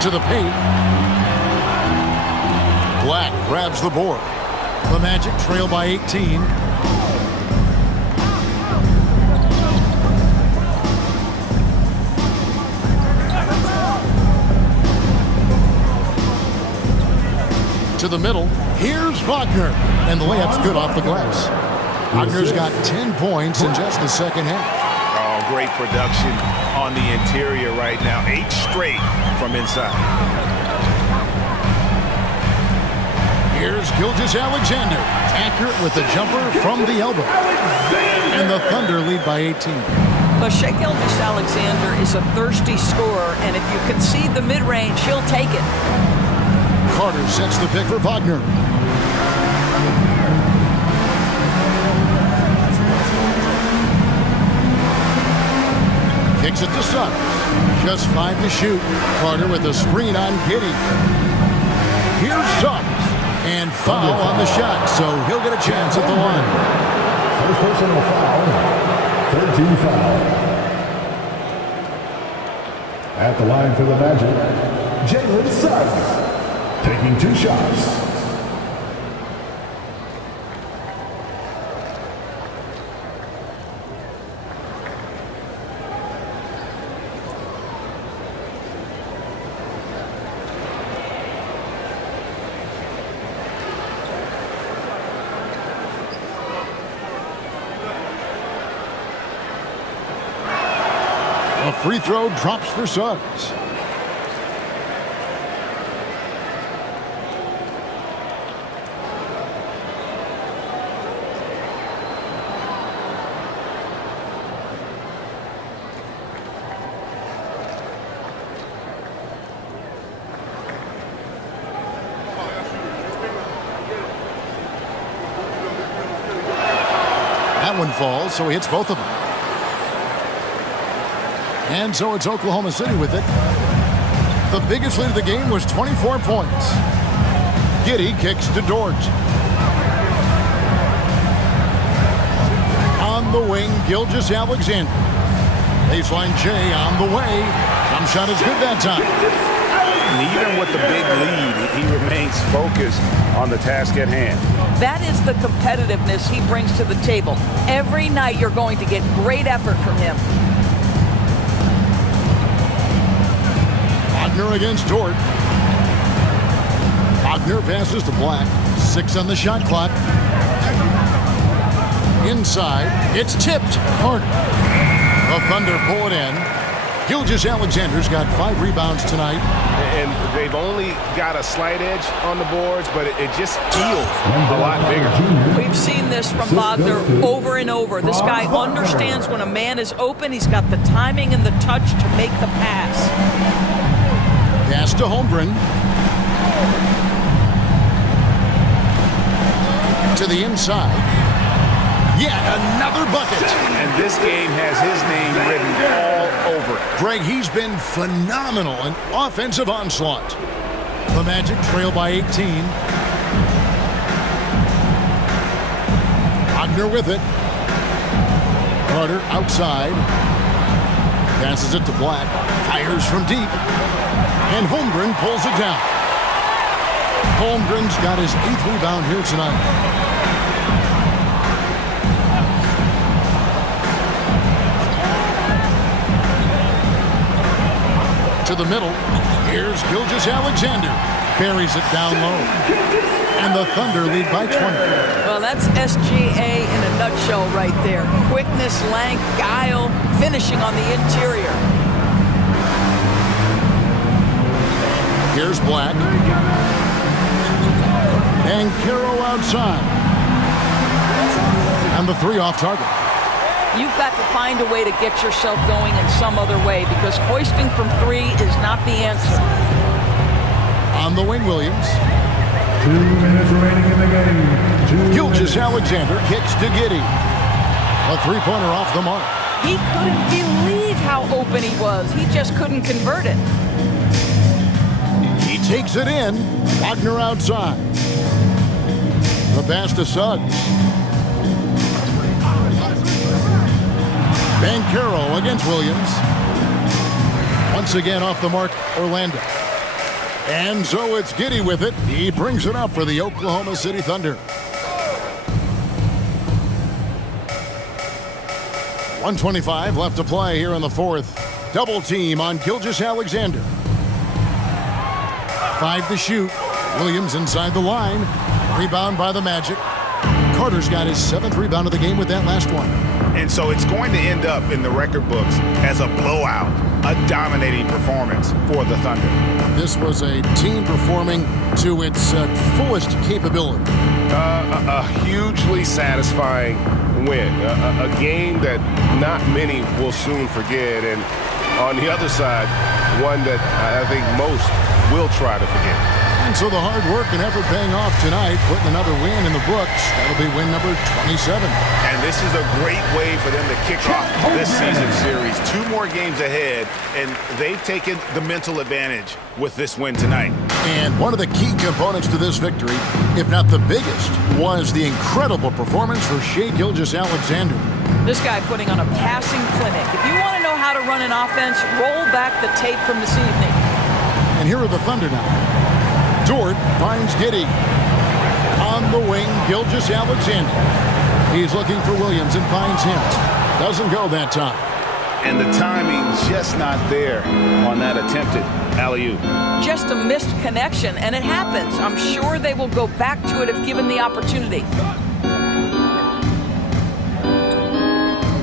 To the paint. Black grabs the board. The Magic trail by 18. To the middle. Here's Wagner. And the layup's good off the glass. Wagner's got 10 points in just the second half. Oh, great production on the interior right now. 8 straight from inside. Here's Gilgeous-Alexander. Accurate with the jumper from the elbow. And the Thunder lead by 18. But Shai Gilgeous-Alexander is a thirsty scorer, and if you concede the mid-range, he'll take it. Carter sets the pick for Wagner. Kicks it to Suggs. Just 5 to shoot. Carter with a screen on Giddey. Here's Suggs. And foul on the shot, so he'll get a chance at the line. First personal foul. 13 foul. At the line for the Magic, Jalen Suggs, taking 2 shots. A free throw drops for Suggs. That one falls, so he hits both of them. And so it's Oklahoma City with it. The biggest lead of the game was 24 points. Giddey kicks to Dort. On the wing, Gilgeous-Alexander. Baseline J on the way. Jump shot is good that time. And even with the big lead, he remains focused on the task at hand. That is the competitiveness he brings to the table. Every night you're going to get great effort from him. Wagner against Dort. Wagner passes to Black. 6 on the shot clock. Inside, it's tipped. Carter. The Thunder pull it in. Gilgeous-Alexander's got 5 rebounds tonight. And they've only got a slight edge on the boards, but it just feels a lot bigger. We've seen this from Wagner over and over. This guy understands when a man is open. He's got the timing and the touch to make the pass. Pass to Holmgren. To the inside. Yet another bucket. And this game has his name written all over it. Greg, he's been phenomenal in offensive onslaught. The Magic trail by 18. Wagner with it. Carter outside. Passes it to Black. Fires from deep. And Holmgren pulls it down. Holmgren's got his 8th rebound here tonight. To the middle. Here's Gilgeous-Alexander. Buries it down low. And the Thunder lead by 20. Well, that's SGA in a nutshell right there. Quickness, length, guile, finishing on the interior. Here's Black. And Caro outside. And the 3 off target. You've got to find a way to get yourself going in some other way because hoisting from 3 is not the answer. On the wing, Williams. 2 minutes remaining in the game. Gilgeous-Alexander kicks to Giddey. A 3-pointer off the mark. He couldn't believe how open he was. He just couldn't convert it. He takes it in. Wagner outside. The pass to Suggs. Banchero against Williams. Once again off the mark, Orlando. And so it's Giddey with it. He brings it up for the Oklahoma City Thunder. 1:25 left to play here in the 4th. Double team on Gilgeous-Alexander. 5 to shoot. Williams inside the line. Rebound by the Magic. Carter's got his 7th rebound of the game with that last one. And so it's going to end up in the record books as a blowout, a dominating performance for the Thunder. This was a team performing to its fullest capability. A hugely satisfying win, a game that not many will soon forget, and on the other side, one that I think most will try to forget. And so the hard work and effort paying off tonight, putting another win in the books. That'll be win number 27. And this is a great way for them to kick off this season series. 2 more games ahead, and they've taken the mental advantage with this win tonight. And one of the key components to this victory, if not the biggest, was the incredible performance for Shai Gilgeous-Alexander. This guy putting on a passing clinic. If you want to know how to run an offense, roll back the tape from this evening. And here are the Thunder now. Dort finds Giddey. On the wing, Gilgeous-Alexander. He's looking for Williams and finds him. Doesn't go that time. And the timing just not there on that attempted alley-oop. Just a missed connection, and it happens. I'm sure they will go back to it if given the opportunity.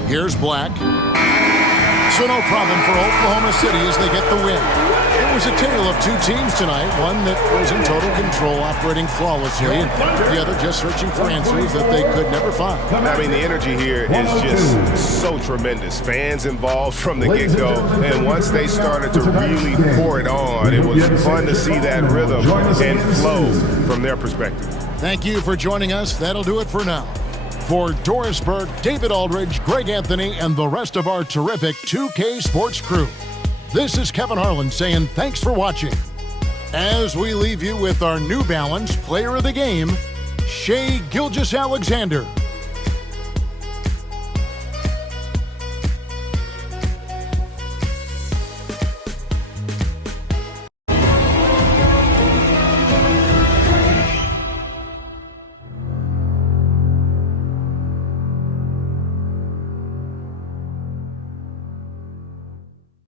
Here's Black. So no problem for Oklahoma City as they get the win. It was a tale of 2 teams tonight, one that was in total control, operating flawlessly, and the other just searching for answers that they could never find. I mean, the energy here is just so tremendous. Fans involved from the get-go, and once they started to really pour it on, it was fun to see that rhythm and flow from their perspective. Thank you for joining us. That'll do it for now. For Doris Burke, David Aldridge, Greg Anthony, and the rest of our terrific 2K Sports crew, this is Kevin Harlan saying thanks for watching. As we leave you with our New Balance Player of the Game, Shai Gilgeous-Alexander.